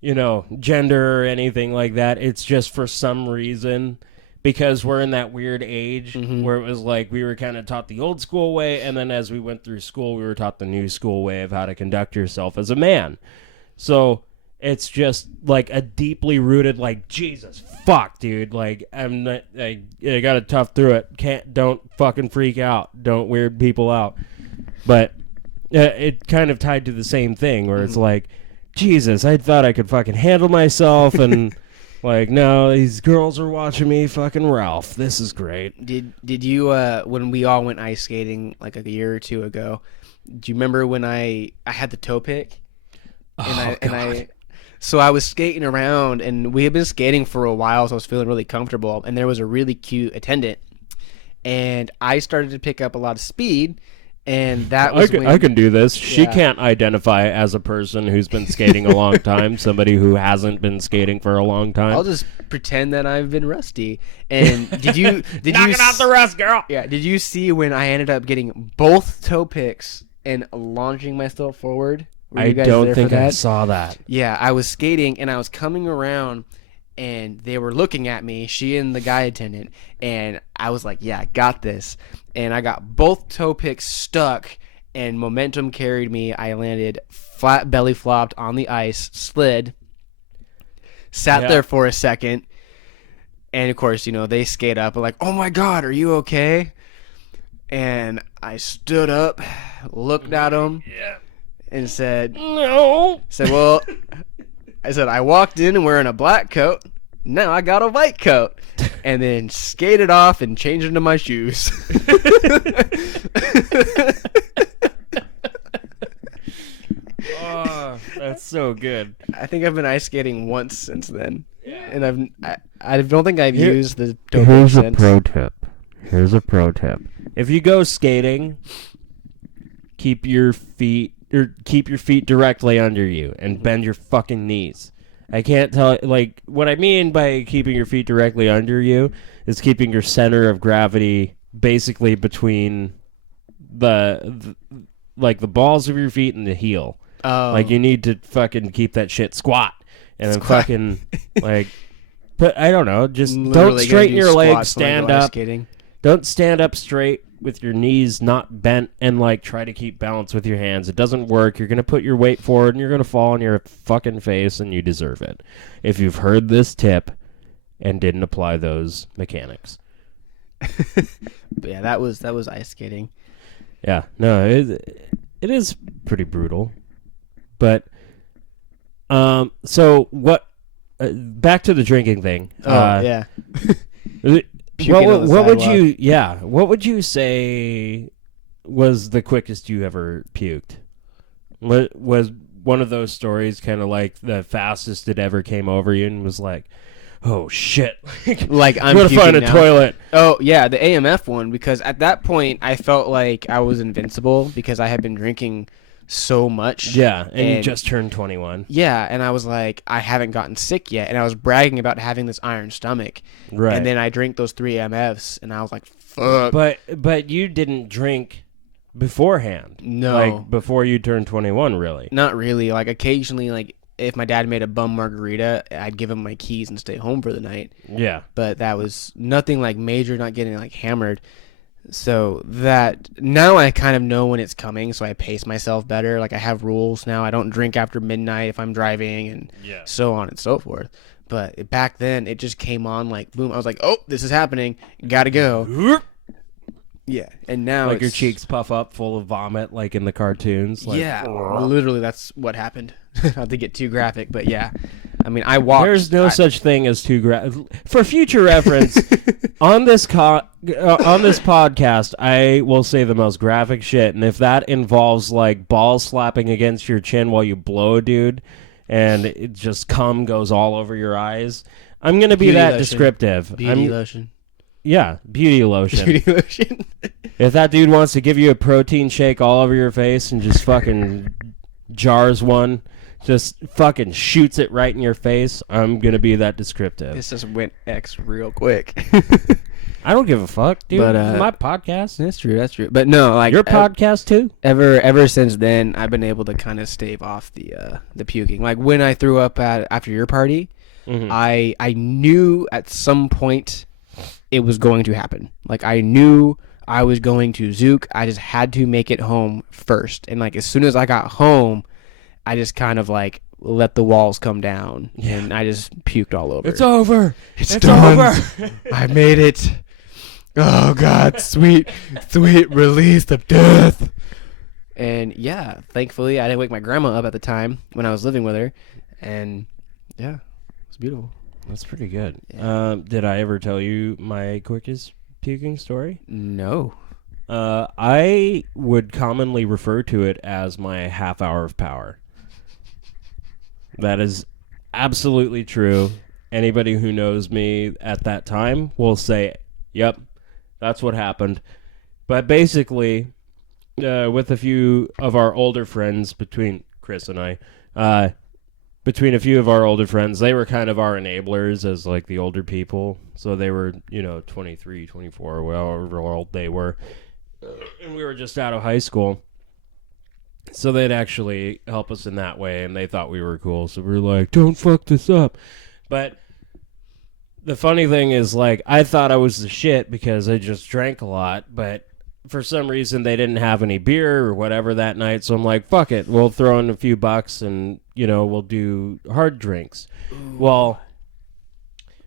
gender or anything like that. It's just for some reason. Because we're in that weird age where it was like we were kind of taught the old school way, and then as we went through school, we were taught the new school way of how to conduct yourself as a man. So it's just like a deeply rooted, like, Jesus, fuck, dude. Like, I gotta tough through it. Don't fucking freak out. Don't weird people out. But it kind of tied to the same thing where it's like, Jesus, I thought I could fucking handle myself and... Like, no, these girls are watching me fucking Ralph. This is great. Did you, when we all went ice skating like a year or two ago, do you remember when I had the toe pick? So I was skating around, and we had been skating for a while, so I was feeling really comfortable, and there was a really cute attendant, and I started to pick up a lot of speed, and that was I can do this. She can't identify as a person who's been skating a long time, somebody who hasn't been skating for a long time. I'll just pretend that I've been rusty. And did you knocking out the rust, girl? Yeah. Did you see when I ended up getting both toe picks and launching myself forward? I don't think I saw that. Yeah, I was skating and I was coming around. And they were looking at me, she and the guy attendant, and I was like, yeah, I got this. And I got both toe picks stuck, and momentum carried me. I landed flat belly flopped on the ice, slid, sat there for a second, and of course, they skate up and like, oh my God, are you okay? And I stood up, looked at them, and said, no. Well... I said, I walked in and wearing a black coat. Now I got a white coat. And then skated off and changed into my shoes. Oh, that's so good. I think I've been ice skating once since then. Yeah. And I don't think I've used the toe Here's since. Here's a pro tip. If you go skating, keep your feet directly under you and bend your fucking knees. I can't tell, like, what I mean by keeping your feet directly under you is keeping your center of gravity basically between the balls of your feet and the heel. Oh. Like, you need to fucking keep that shit squat. And then fucking, like, but I don't know, just don't straighten your legs, stand up. Don't stand up straight with your knees not bent and like try to keep balance with your hands. It doesn't work. You're going to put your weight forward and you're going to fall on your fucking face, and you deserve it. If you've heard this tip and didn't apply those mechanics. Yeah, that was ice skating. Yeah, no, it is pretty brutal. But so what back to the drinking thing. Yeah. What would you say was the quickest you ever puked? What was one of those stories kind of like the fastest it ever came over you and was like, oh shit, like I'm gonna find a now. toilet. Oh yeah, the AMF one, because at that point I felt like I was invincible because I had been drinking so much. Yeah, and you just turned 21. Yeah, and I was like, I haven't gotten sick yet, and I was bragging about having this iron stomach. Right. And then I drank those 3 AMFs, and I was like, fuck. But you didn't drink beforehand. No. Like before you turned 21, really. Not really. Like occasionally, like if my dad made a bum margarita, I'd give him my keys and stay home for the night. Yeah. But that was nothing like major, not getting like hammered. So that now I kind of know when it's coming, so I pace myself better. Like I have rules now. I don't drink after midnight if I'm driving and so on and so forth. But back then it just came on like boom. I was like, "Oh, this is happening. Gotta go." Yeah. And now Like your cheeks puff up full of vomit like in the cartoons. Like, yeah, literally that's what happened. Not to get too graphic, but yeah. I mean, I walked. There's no such thing as too for future reference. on this podcast, I will say the most graphic shit, and if that involves like ball slapping against your chin while you blow a dude, and it just cum goes all over your eyes, I'm gonna be that descriptive. Beauty lotion. Yeah, beauty lotion. Beauty lotion. If that dude wants to give you a protein shake all over your face and just fucking jars one. Just fucking shoots it right in your face. I'm going to be that descriptive. This just went X real quick. I don't give a fuck, dude. But, This is my podcast. That's true. But no, like your podcast too? Ever since then, I've been able to kind of stave off the puking. Like when I threw up after your party, I knew at some point it was going to happen. Like I knew I was going to Zook. I just had to make it home first. And like as soon as I got home, I just kind of like let the walls come down, and I just puked all over. It's over. It's done. Over. I made it. Oh God, sweet release of death. And yeah, thankfully I didn't wake my grandma up at the time when I was living with her, and yeah, it was beautiful. That's pretty good. Yeah. Did I ever tell you my quickest puking story? No. I would commonly refer to it as my half hour of power. That is absolutely true. Anybody who knows me at that time will say, yep, that's what happened. But basically, with a few of our older friends, between Chris and I, between a few of our older friends, they were kind of our enablers as like the older people. So they were, 23, 24, however old they were. And we were just out of high school. So they'd actually help us in that way, and they thought we were cool. So we were like, don't fuck this up. But the funny thing is, like, I thought I was the shit because I just drank a lot, but for some reason they didn't have any beer or whatever that night. So I'm like, fuck it. We'll throw in a few bucks and, we'll do hard drinks. Ooh. Well,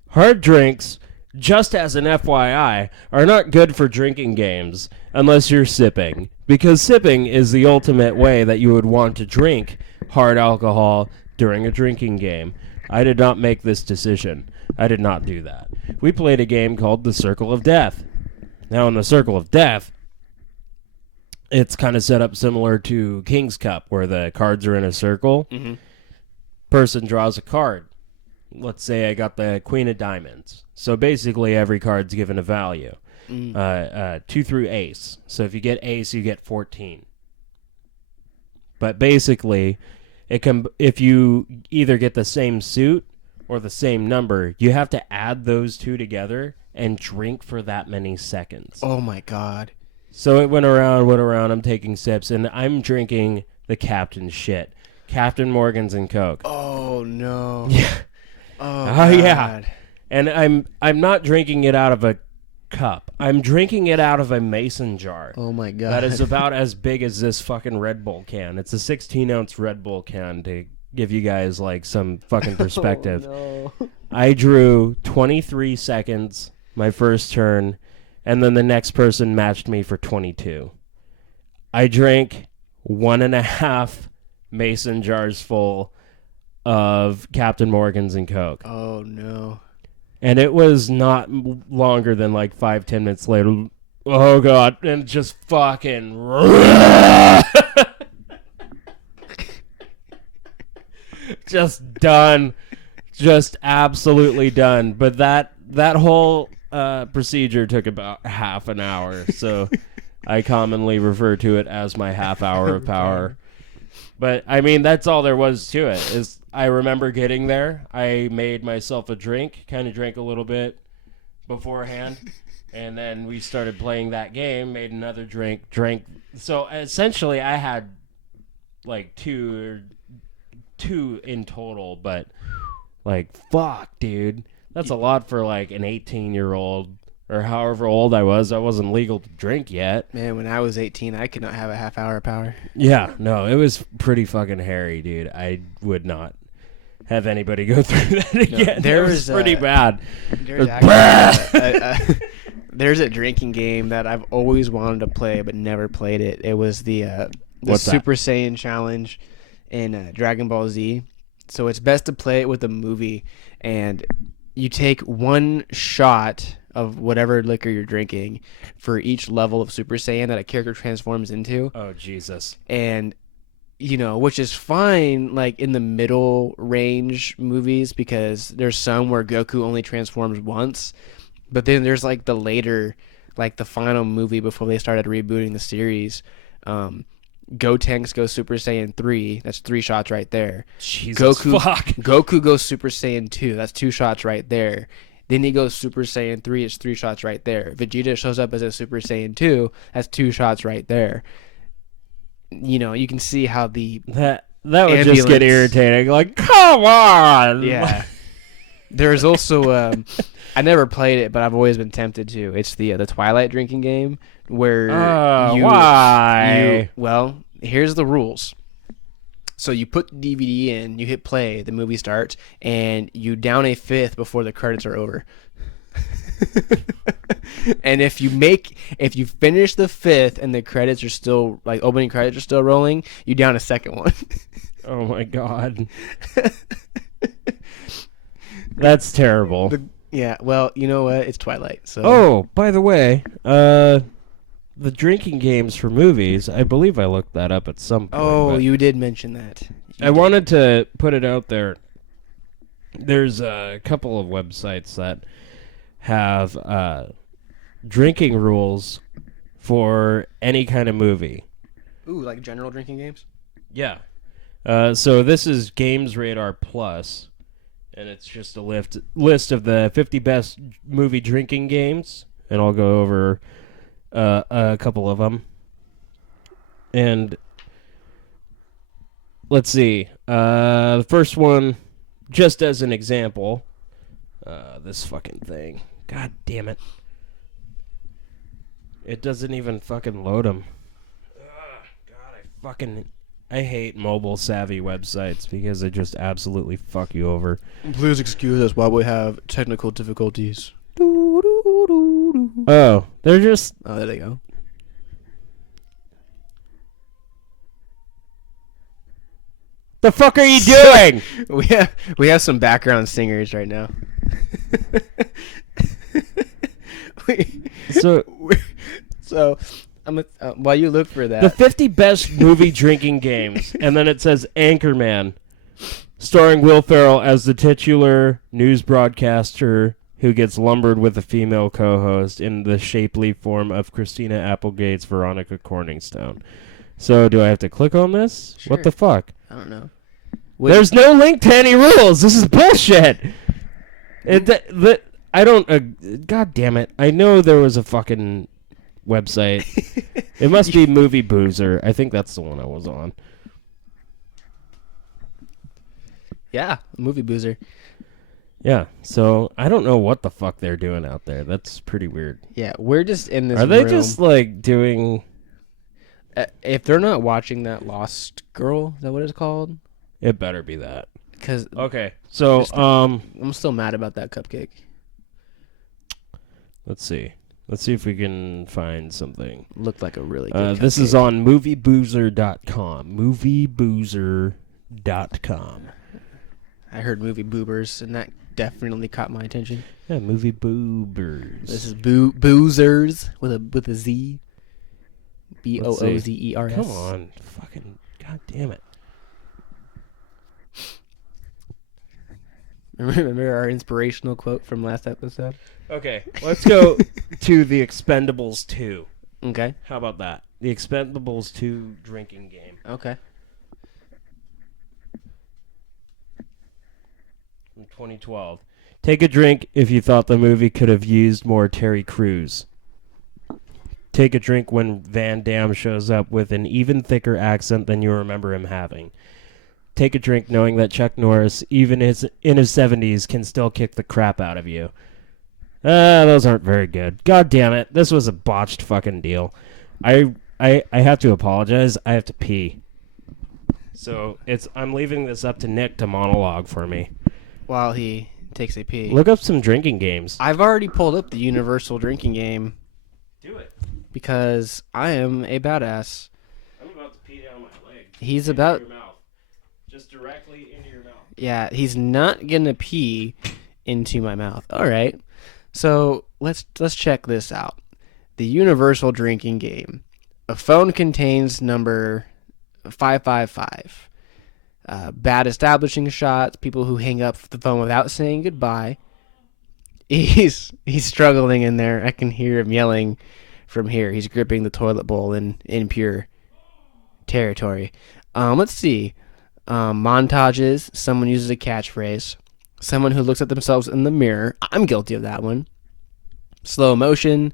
hard drinks, just as an FYI, are not good for drinking games unless you're sipping. Because sipping is the ultimate way that you would want to drink hard alcohol during a drinking game. I did not make this decision. I did not do that. We played a game called the Circle of Death. Now, in the Circle of Death, it's kind of set up similar to King's Cup, where the cards are in a circle. Mm-hmm. Person draws a card. Let's say I got the Queen of Diamonds. So basically, every card's given a value. 2 through ace. So if you get ace, you get 14. But basically, if you either get the same suit or the same number, you have to add those two together and drink for that many seconds. Oh my God. So it went around, I'm taking sips, and I'm drinking the captain's shit. Captain Morgan's and Coke. Oh no. Yeah. Oh yeah. And I'm not drinking it out of a cup. I'm drinking it out of a mason jar. Oh my God. That is about as big as this fucking Red Bull can. It's a 16-ounce Red Bull can, to give you guys like some fucking perspective. Oh, no. I drew 23 seconds my first turn, and then the next person matched me for 22. I drank 1.5 mason jars full of Captain Morgan's and Coke. Oh no. And it was not longer than like 5-10 minutes later. Oh God. And just fucking just done. Just absolutely done. But that whole procedure took about half an hour. So I commonly refer to it as my half hour of power. But I mean, that's all there was to it. Is I remember getting there. I made myself a drink, kind of drank a little bit beforehand, And then we started playing that game, made another drink, drank. So essentially, I had like two in total, but like, fuck, dude. That's a lot for like an 18-year-old or however old I was. I wasn't legal to drink yet. Man, when I was 18, I could not have a half hour of power. Yeah, no, it was pretty fucking hairy, dude. I would not have anybody go through that again. there It was was, pretty bad. There's actually there's a drinking game that I've always wanted to play but never played it. It was the What's that? Super Saiyan challenge in Dragon Ball Z. So it's best to play it with a movie, and you take one shot of whatever liquor you're drinking for each level of Super Saiyan that a character transforms into. Oh, Jesus. And which is fine, like in the middle range movies, because there's some where Goku only transforms once, but then there's like the later, like the final movie before they started rebooting the series. Gotenks goes Super Saiyan 3. That's 3 shots right there. Jesus fuck. Goku goes Super Saiyan 2. That's 2 shots right there. Then he goes Super Saiyan 3. It's 3 shots right there. Vegeta shows up as a Super Saiyan 2. That's 2 shots right there. You can see how the That would just get irritating. Like, come on. Yeah. There's also I never played it, but I've always been tempted to. It's the Twilight drinking game where why? Well, here's the rules. So you put the DVD in, you hit play, the movie starts, and you down a fifth before the credits are over. And if you finish the fifth and the credits are still, like, opening credits are still rolling, you down a second one. Oh my god. That's terrible. Yeah, well, you know what? It's Twilight. So. Oh, by the way, the drinking games for movies, I believe I looked that up at some point. Oh, you did mention that. I wanted to put it out there. There's a couple of websites that have drinking rules for any kind of movie. Ooh, like general drinking games? Yeah. So this is Games Radar Plus, and it's just a list of the 50 best movie drinking games, and I'll go over a couple of them. And let's see. The first one, just as an example, this fucking thing. God damn it. It doesn't even fucking load them. God, I hate mobile savvy websites because they just absolutely fuck you over. Please excuse us while we have technical difficulties. Oh, they're just... Oh, there they go. The fuck are you doing? We have some background singers right now. So I'm while you look for that. The 50 best movie drinking games, and then it says Anchorman, starring Will Ferrell as the titular news broadcaster who gets lumbered with a female co-host in the shapely form of Christina Applegate's Veronica Corningstone. So do I have to click on this? Sure. What the fuck? I don't know. There's no link to any rules. This is bullshit. I don't. God damn it! I know there was a fucking website. It must be Movie Boozer. I think that's the one I was on. Yeah, Movie Boozer. Yeah. So I don't know what the fuck they're doing out there. That's pretty weird. Yeah, we're just in this. Are they room. just like doing? If they're not watching that Lost Girl, is that what it's called? It better be that. Because okay, so I'm still mad about that cupcake. Let's see if we can find something. Looked like a really good this cupcake. is on movieboozer.com. Movieboozer.com. I heard movie boobers, and that definitely caught my attention. Yeah, movie boobers. This is boozers with a Z. Boozers. Come on, fucking god damn it. Remember our inspirational quote from last episode? Okay, let's go to The Expendables 2. Okay. How about that? The Expendables 2 drinking game. Okay. From 2012. Take a drink if you thought the movie could have used more Terry Crews. Take a drink when Van Damme shows up with an even thicker accent than you remember him having. Take a drink knowing that Chuck Norris, even in his 70s, can still kick the crap out of you. Those aren't very good. God damn it. This was a botched fucking deal. I have to apologize. I have to pee. So I'm leaving this up to Nick to monologue for me. While he takes a pee. Look up some drinking games. I've already pulled up the universal drinking game Do it. because I am a badass. I'm about to pee down my leg. He's Into about... your mouth. Just directly into your mouth. Yeah, he's not gonna pee into my mouth. All right. So let's check this out. The universal drinking game. A phone contains number 555. Bad establishing shots. People who hang up the phone without saying goodbye. He's struggling in there. I can hear him yelling from here. He's gripping the toilet bowl in impure territory. Let's see. Montages. Someone uses a catchphrase. Someone who looks at themselves in the mirror. I'm guilty of that one. Slow motion.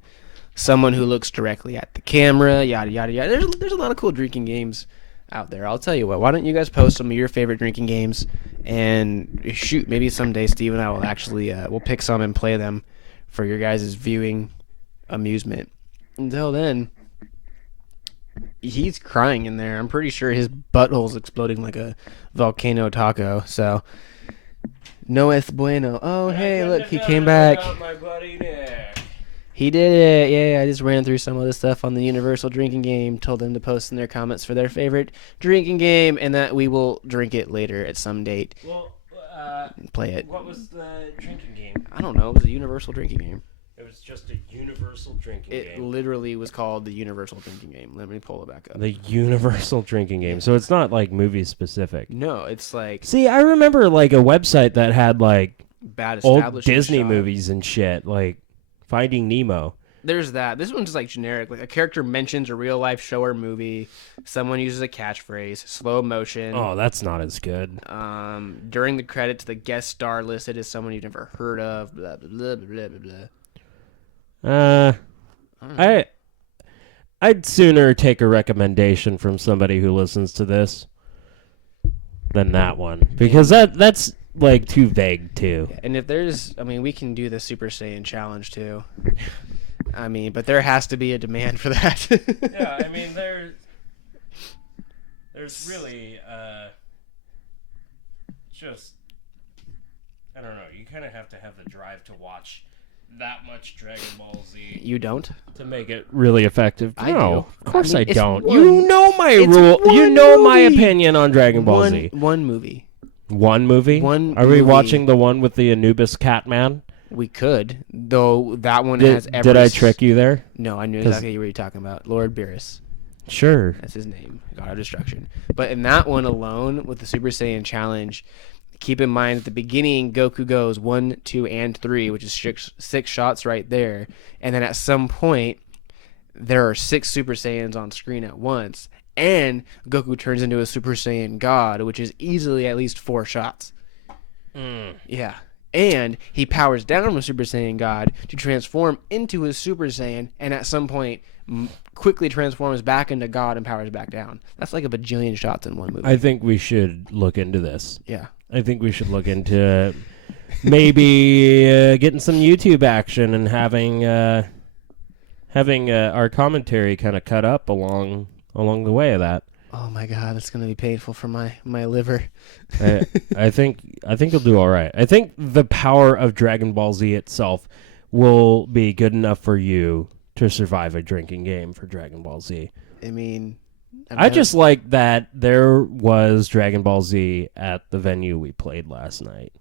Someone who looks directly at the camera. Yada, yada, yada. There's a lot of cool drinking games out there. I'll tell you what. Why don't you guys post some of your favorite drinking games? And shoot, maybe someday Steve and I will actually we'll pick some and play them for your guys' viewing amusement. Until then, he's crying in there. I'm pretty sure his butthole's exploding like a volcano taco. So, no es bueno. Oh, hey, look, he came back. My buddy Nick. He did it. Yeah, I just ran through some of the stuff on the universal drinking game, told them to post in their comments for their favorite drinking game, and that we will drink it later at some date. Well, play it. what was the drinking game? I don't know. It was a universal drinking game. It was just a universal drinking It game. literally was called the universal drinking game. Let me pull it back up. The universal drinking game. So it's not like movie specific. No, it's like See, I remember like a website that had like bad old establishing Disney shot. movies and shit, like Finding Nemo. There's that. This one's just like generic. Like a character mentions a real life show or movie. Someone uses a catchphrase. Slow motion. Oh, that's not as good. During the credits, the guest star listed as someone you've never heard of. Blah blah blah blah blah blah. I'd sooner take a recommendation from somebody who listens to this than that one, because that's like too vague too. Yeah, and if there's, I mean, we can do the Super Saiyan challenge too. I mean, but there has to be a demand for that. Yeah, I mean, there's really just, I don't know, you kind of have to have the drive to watch that much Dragon Ball Z You don't? to make it really effective. I No, do. of course I I, mean, it's don't. one- You know my it's rule. You one know my movie. opinion on Dragon Ball Z. One movie. One movie? One Are we movie. watching the one with the Anubis Catman? We could, though that one has every... Did I trick you there? No, I knew 'Cause- exactly what you were talking about. Lord Beerus. Sure. That's his name. God of Destruction. But in that one alone, with the Super Saiyan challenge, keep in mind at the beginning, Goku goes 1, 2, and 3, which is six shots right there. And then at some point, there are 6 Super Saiyans on screen at once. And Goku turns into a Super Saiyan God, which is easily at least 4 shots. Yeah. And he powers down from Super Saiyan God to transform into a Super Saiyan, and at some point quickly transforms back into God and powers back down. That's like a bajillion shots in one movie. I think we should look into this. Yeah. I think we should look into maybe getting some YouTube action and having our commentary kind of cut up along the way of that. Oh my God, that's gonna be painful for my liver. I think you'll do all right. I think the power of Dragon Ball Z itself will be good enough for you to survive a drinking game for Dragon Ball Z. I mean, I just like that there was Dragon Ball Z at the venue we played last night.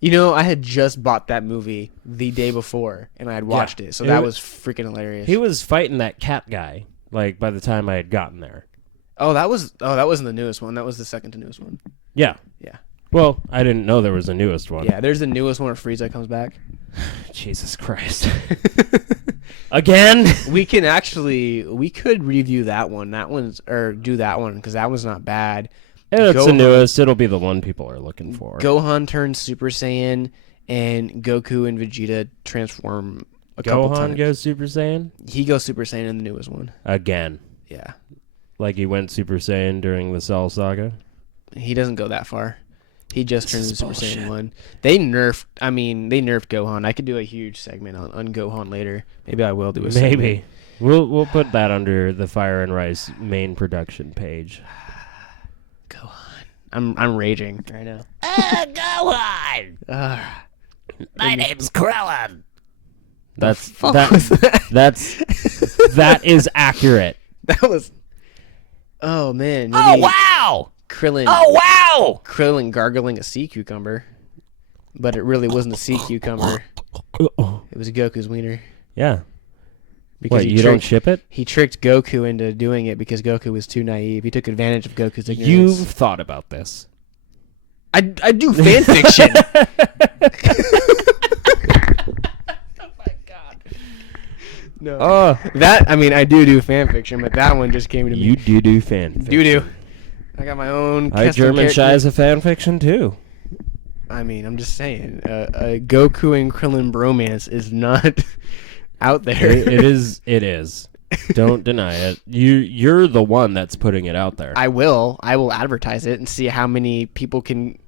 You know, I had just bought that movie the day before, and I had watched it, so that was freaking hilarious. He was fighting that cat guy, like, by the time I had gotten there. that wasn't the newest one. That was the second to newest one. Yeah. Yeah. Well, I didn't know there was a newest one. Yeah, there's the newest one where Frieza comes back. Jesus Christ. Again? We could review that one. Do that one because that one's not bad. It's the Gohan- newest. It'll be the one people are looking for. Gohan turns Super Saiyan, and Goku and Vegeta transform a couple Gohan times. goes Super Saiyan He goes Super Saiyan in the newest one. again, Yeah, like he went Super Saiyan during the Cell Saga. he doesn't go that far. He just turns This into is Super Saiyan bullshit. 1. They nerfed Gohan. I could do a huge segment on Gohan later. Maybe I will do a segment. Maybe we'll put that under the Fire and Rice main production page. Gohan. I'm raging right now. Gohan! My name's Krillin. That's fuck that. was that? That is accurate. That was. Oh man. Oh maybe wow! Krillin. Oh wow! Krillin gargling a sea cucumber, but it really wasn't a sea cucumber. It was Goku's wiener. Yeah. Because What, you don't ship it? He tricked Goku into doing it because Goku was too naive. He took advantage of Goku's ignorance. You've thought about this. I do fan fiction. Oh my god. No. I do fan fiction, but that one just came to me. You do fan fiction. Do. I got my own I custom German character. Shy is a fan fiction too. I mean, I'm just saying, a Goku and Krillin bromance is not out there. It is. It is. Don't deny it. You're the one that's putting it out there. I will advertise it and see how many people can,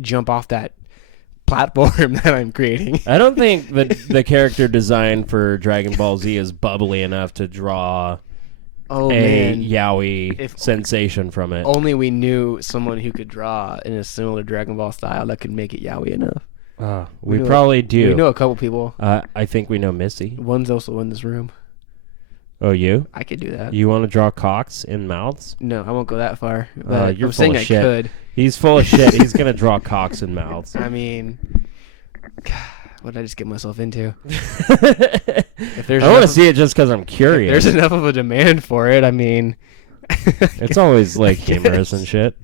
jump off that platform that I'm creating. I don't think the character design for Dragon Ball Z is bubbly enough to draw Oh a man. yaoi sensation from it. Only we knew someone who could draw in a similar Dragon Ball style that could make it yaoi enough. We know- probably do. We know a couple people. I think we know Missy. One's also in this room. Oh, you? I could do that. You want to draw cocks in mouths? No, I won't go that far. But You're I'm full saying of I shit. could. He's full of shit. He's gonna draw cocks in mouths. I mean, what did I just get myself into? If there's I want to enough see it just because I'm if curious. there's enough of a demand for it, I mean, It's always like humorous and shit.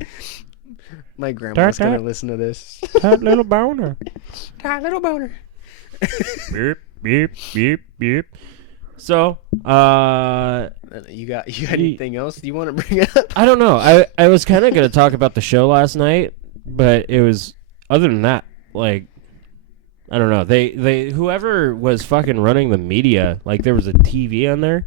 my grandma's Dart, gonna dart. listen to this. That little boner. Little boner. Beep beep beep beep. So, You got anything else you want to bring up? I don't know. I was kind of gonna talk about the show last night, but it was other than that, like, I don't know. They whoever was fucking running the media, like there was a TV on there,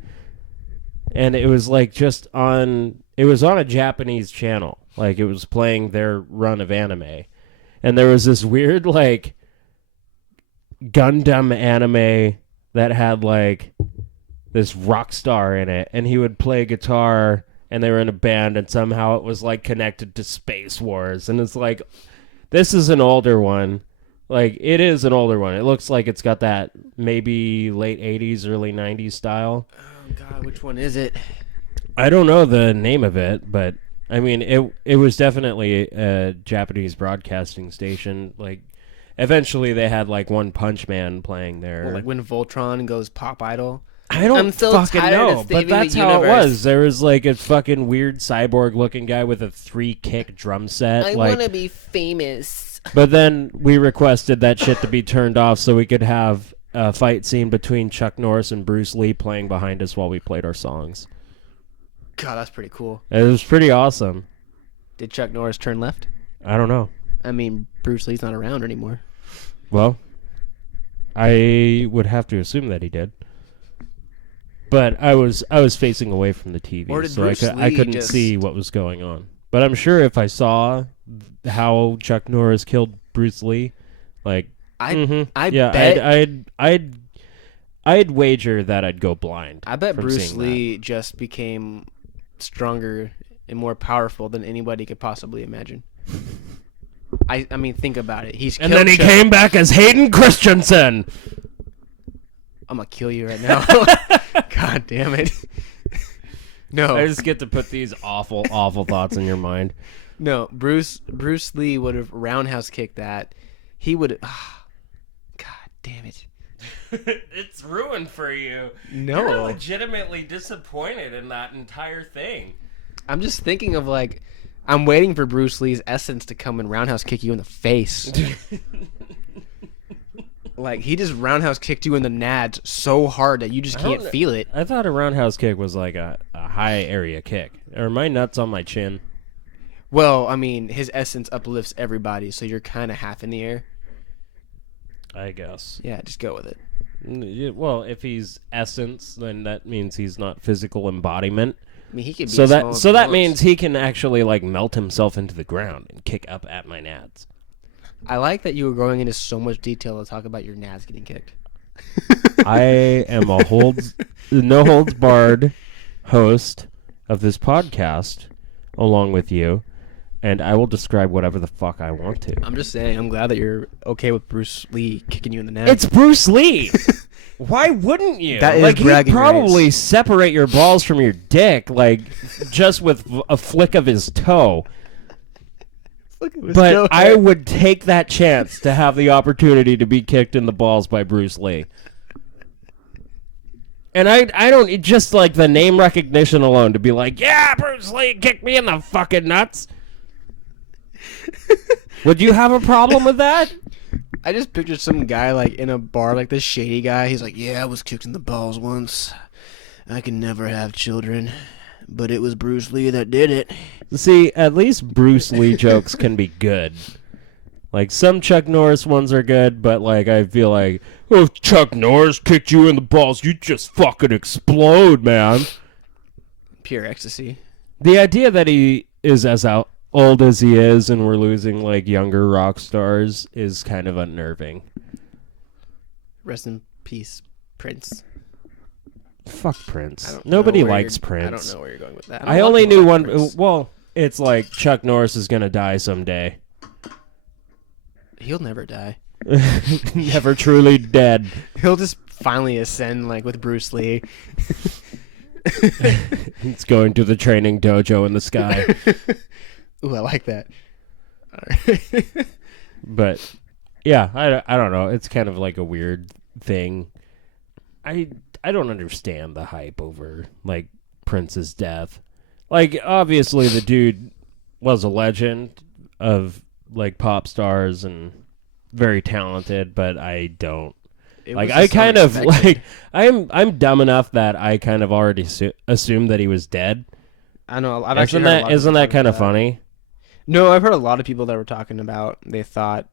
and it was like just on. It was on a Japanese channel, like it was playing their run of anime, and there was this weird like Gundam anime that had like this rock star in it, and he would play guitar, and they were in a band, and somehow it was like connected to Space Wars, and it's like, this is an older one. Like, it is an older one. It looks like it's got that maybe late 80s, early 90s style. Oh God, which one is it? I don't know the name of it, but I mean, it was definitely a Japanese broadcasting station. Like, eventually they had like One Punch Man playing there. Well, like when Voltron goes pop idol. I don't I'm so fucking tired of know, but saving that's the how it universe. was. There was like a fucking weird cyborg-looking guy with a 3-kick drum set. be famous. But then we requested that shit to be turned off so we could have a fight scene between Chuck Norris and Bruce Lee playing behind us while we played our songs. God, that's pretty cool. It was pretty awesome. Did Chuck Norris turn left? I don't know. I mean, Bruce Lee's not around anymore. Well, I would have to assume that he did. But I was facing away from the TV, Or did so Bruce I Lee couldn't just- see what was going on. But I'm sure if I saw how Chuck Norris killed Bruce Lee, like, I yeah, bet I'd wager that I'd go blind. I bet from Bruce seeing Lee just became stronger and more powerful than anybody could possibly imagine. I mean, think about it. He's that. And killed then he Chuck- came back as Hayden Christensen. I'm gonna kill you right now. God damn it. No, I just get to put these awful, awful thoughts in your mind. no. Bruce Lee would have roundhouse kicked that. He would. God damn it. It's ruined for you. No. You're legitimately disappointed in that entire thing. I'm just thinking of like, I'm waiting for Bruce Lee's essence to come and roundhouse kick you in the face. Like, he just roundhouse kicked you in the nads so hard that you just can't feel it. I thought a roundhouse kick was like a high area kick. Are my nuts on my chin? Well, I mean, his essence uplifts everybody, so you're kind of half in the air. I guess. Yeah, just go with it. Well, if he's essence, then that means he's not physical embodiment. I mean, he could be So small that if so he that wants. means he can actually like melt himself into the ground and kick up at my nads. I like that you were going into so much detail to talk about your nads getting kicked. I am a no holds barred host of this podcast, along with you, and I will describe whatever the fuck I want to. I'm just saying, I'm glad that you're okay with Bruce Lee kicking you in the nads. It's Bruce Lee. Why wouldn't you? That is like he'd bragging probably rights. separate your balls from your dick, like just with a flick of his toe. But I would take that chance to have the opportunity to be kicked in the balls by Bruce Lee. And I don't, just like the name recognition alone to be like, yeah, Bruce Lee kicked me in the fucking nuts. Would you have a problem with that? I just pictured some guy like in a bar, like this shady guy. He's like, yeah, I was kicked in the balls once. I can never have children. But it was Bruce Lee that did it. See, at least Bruce Lee jokes can be good. Like, some Chuck Norris ones are good, but, like, I feel like, oh, if Chuck Norris kicked you in the balls, you just fucking explode, man. Pure ecstasy. The idea that he is as old as he is and we're losing, like, younger rock stars is kind of unnerving. Rest in peace, Prince. Fuck Prince. I don't Nobody know where likes you're- Prince. I don't know where you're going with that. I only knew one. Well, it's like Chuck Norris is going to die someday. He'll never die. Never truly dead. He'll just finally ascend, like with Bruce Lee. He's going to the training dojo in the sky. Ooh, I like that. All right. But yeah, I don't know. It's kind of like a weird thing. I don't understand the hype over like Prince's death. Like, obviously the dude was a legend of like pop stars and very talented, but I don't It like. was I just kind of unexpected. like I'm dumb enough that I kind of already assumed that he was dead. I know. I've actually heard a lot of Isn't people that talk kind of about funny? No, I've heard a lot of people that were talking about they thought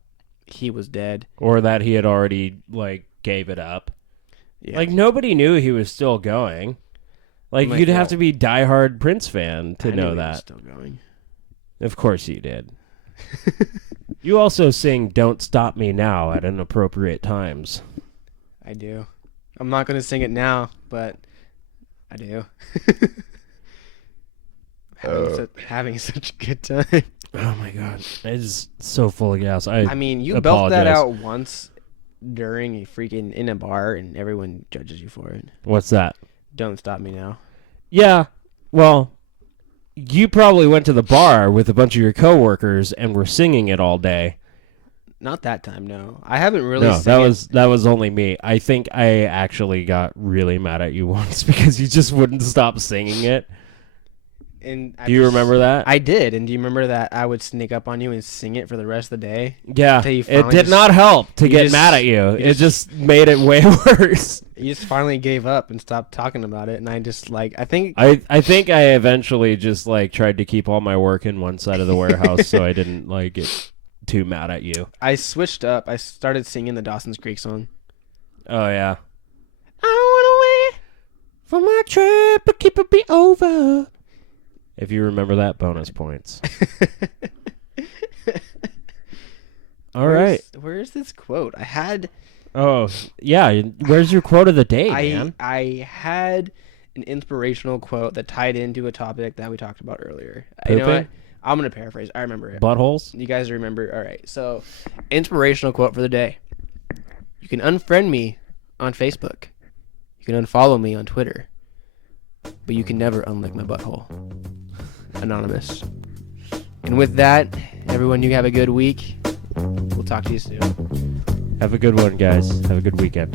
he was dead. Or that he had already like gave it up. Yeah. Like, nobody knew he was still going. Like, Like, you'd have well, to be diehard Prince fan to I knew know he was that. still going. Of course you did. You also sing Don't Stop Me Now at inappropriate times. I do. I'm not going to sing it now, but I do. having such a good time. Oh, my God. It's so full of gas. I mean, you belt that out once during a freaking in a bar, and everyone judges you for it. What's that? Don't Stop Me Now. Yeah, well, you probably went to the bar with a bunch of your coworkers and were singing it all day. Not that time, no. I haven't really. No, that was only me. I think I actually got really mad at you once because you just wouldn't stop singing it. And Do you remember that? I did. And do you remember that I would sneak up on you and sing it for the rest of the day? Yeah, Until you it finally did just- not help to you get just- mad at you. you It just made it way worse. You just finally gave up and stopped talking about it. And I just I think I think I eventually just like tried to keep all my work in one side of the warehouse so I didn't like get too mad at you. I switched up. I started singing the Dawson's Creek song. Oh yeah. I don't want to wait For my trip, but keep it be over. If you remember that, bonus points. All right. Where's this quote? I had Oh, yeah. Where's your quote of the day, man? I had an inspirational quote that tied into a topic that we talked about earlier. You know what? Pooping? I'm going to paraphrase. I remember it. Buttholes? You guys remember? All right. So, inspirational quote for the day. You can unfriend me on Facebook. You can unfollow me on Twitter. But you can never unlick my butthole. Anonymous. And with that, everyone, you have a good week. We'll talk to you soon. Have a good one, guys. Have a good weekend.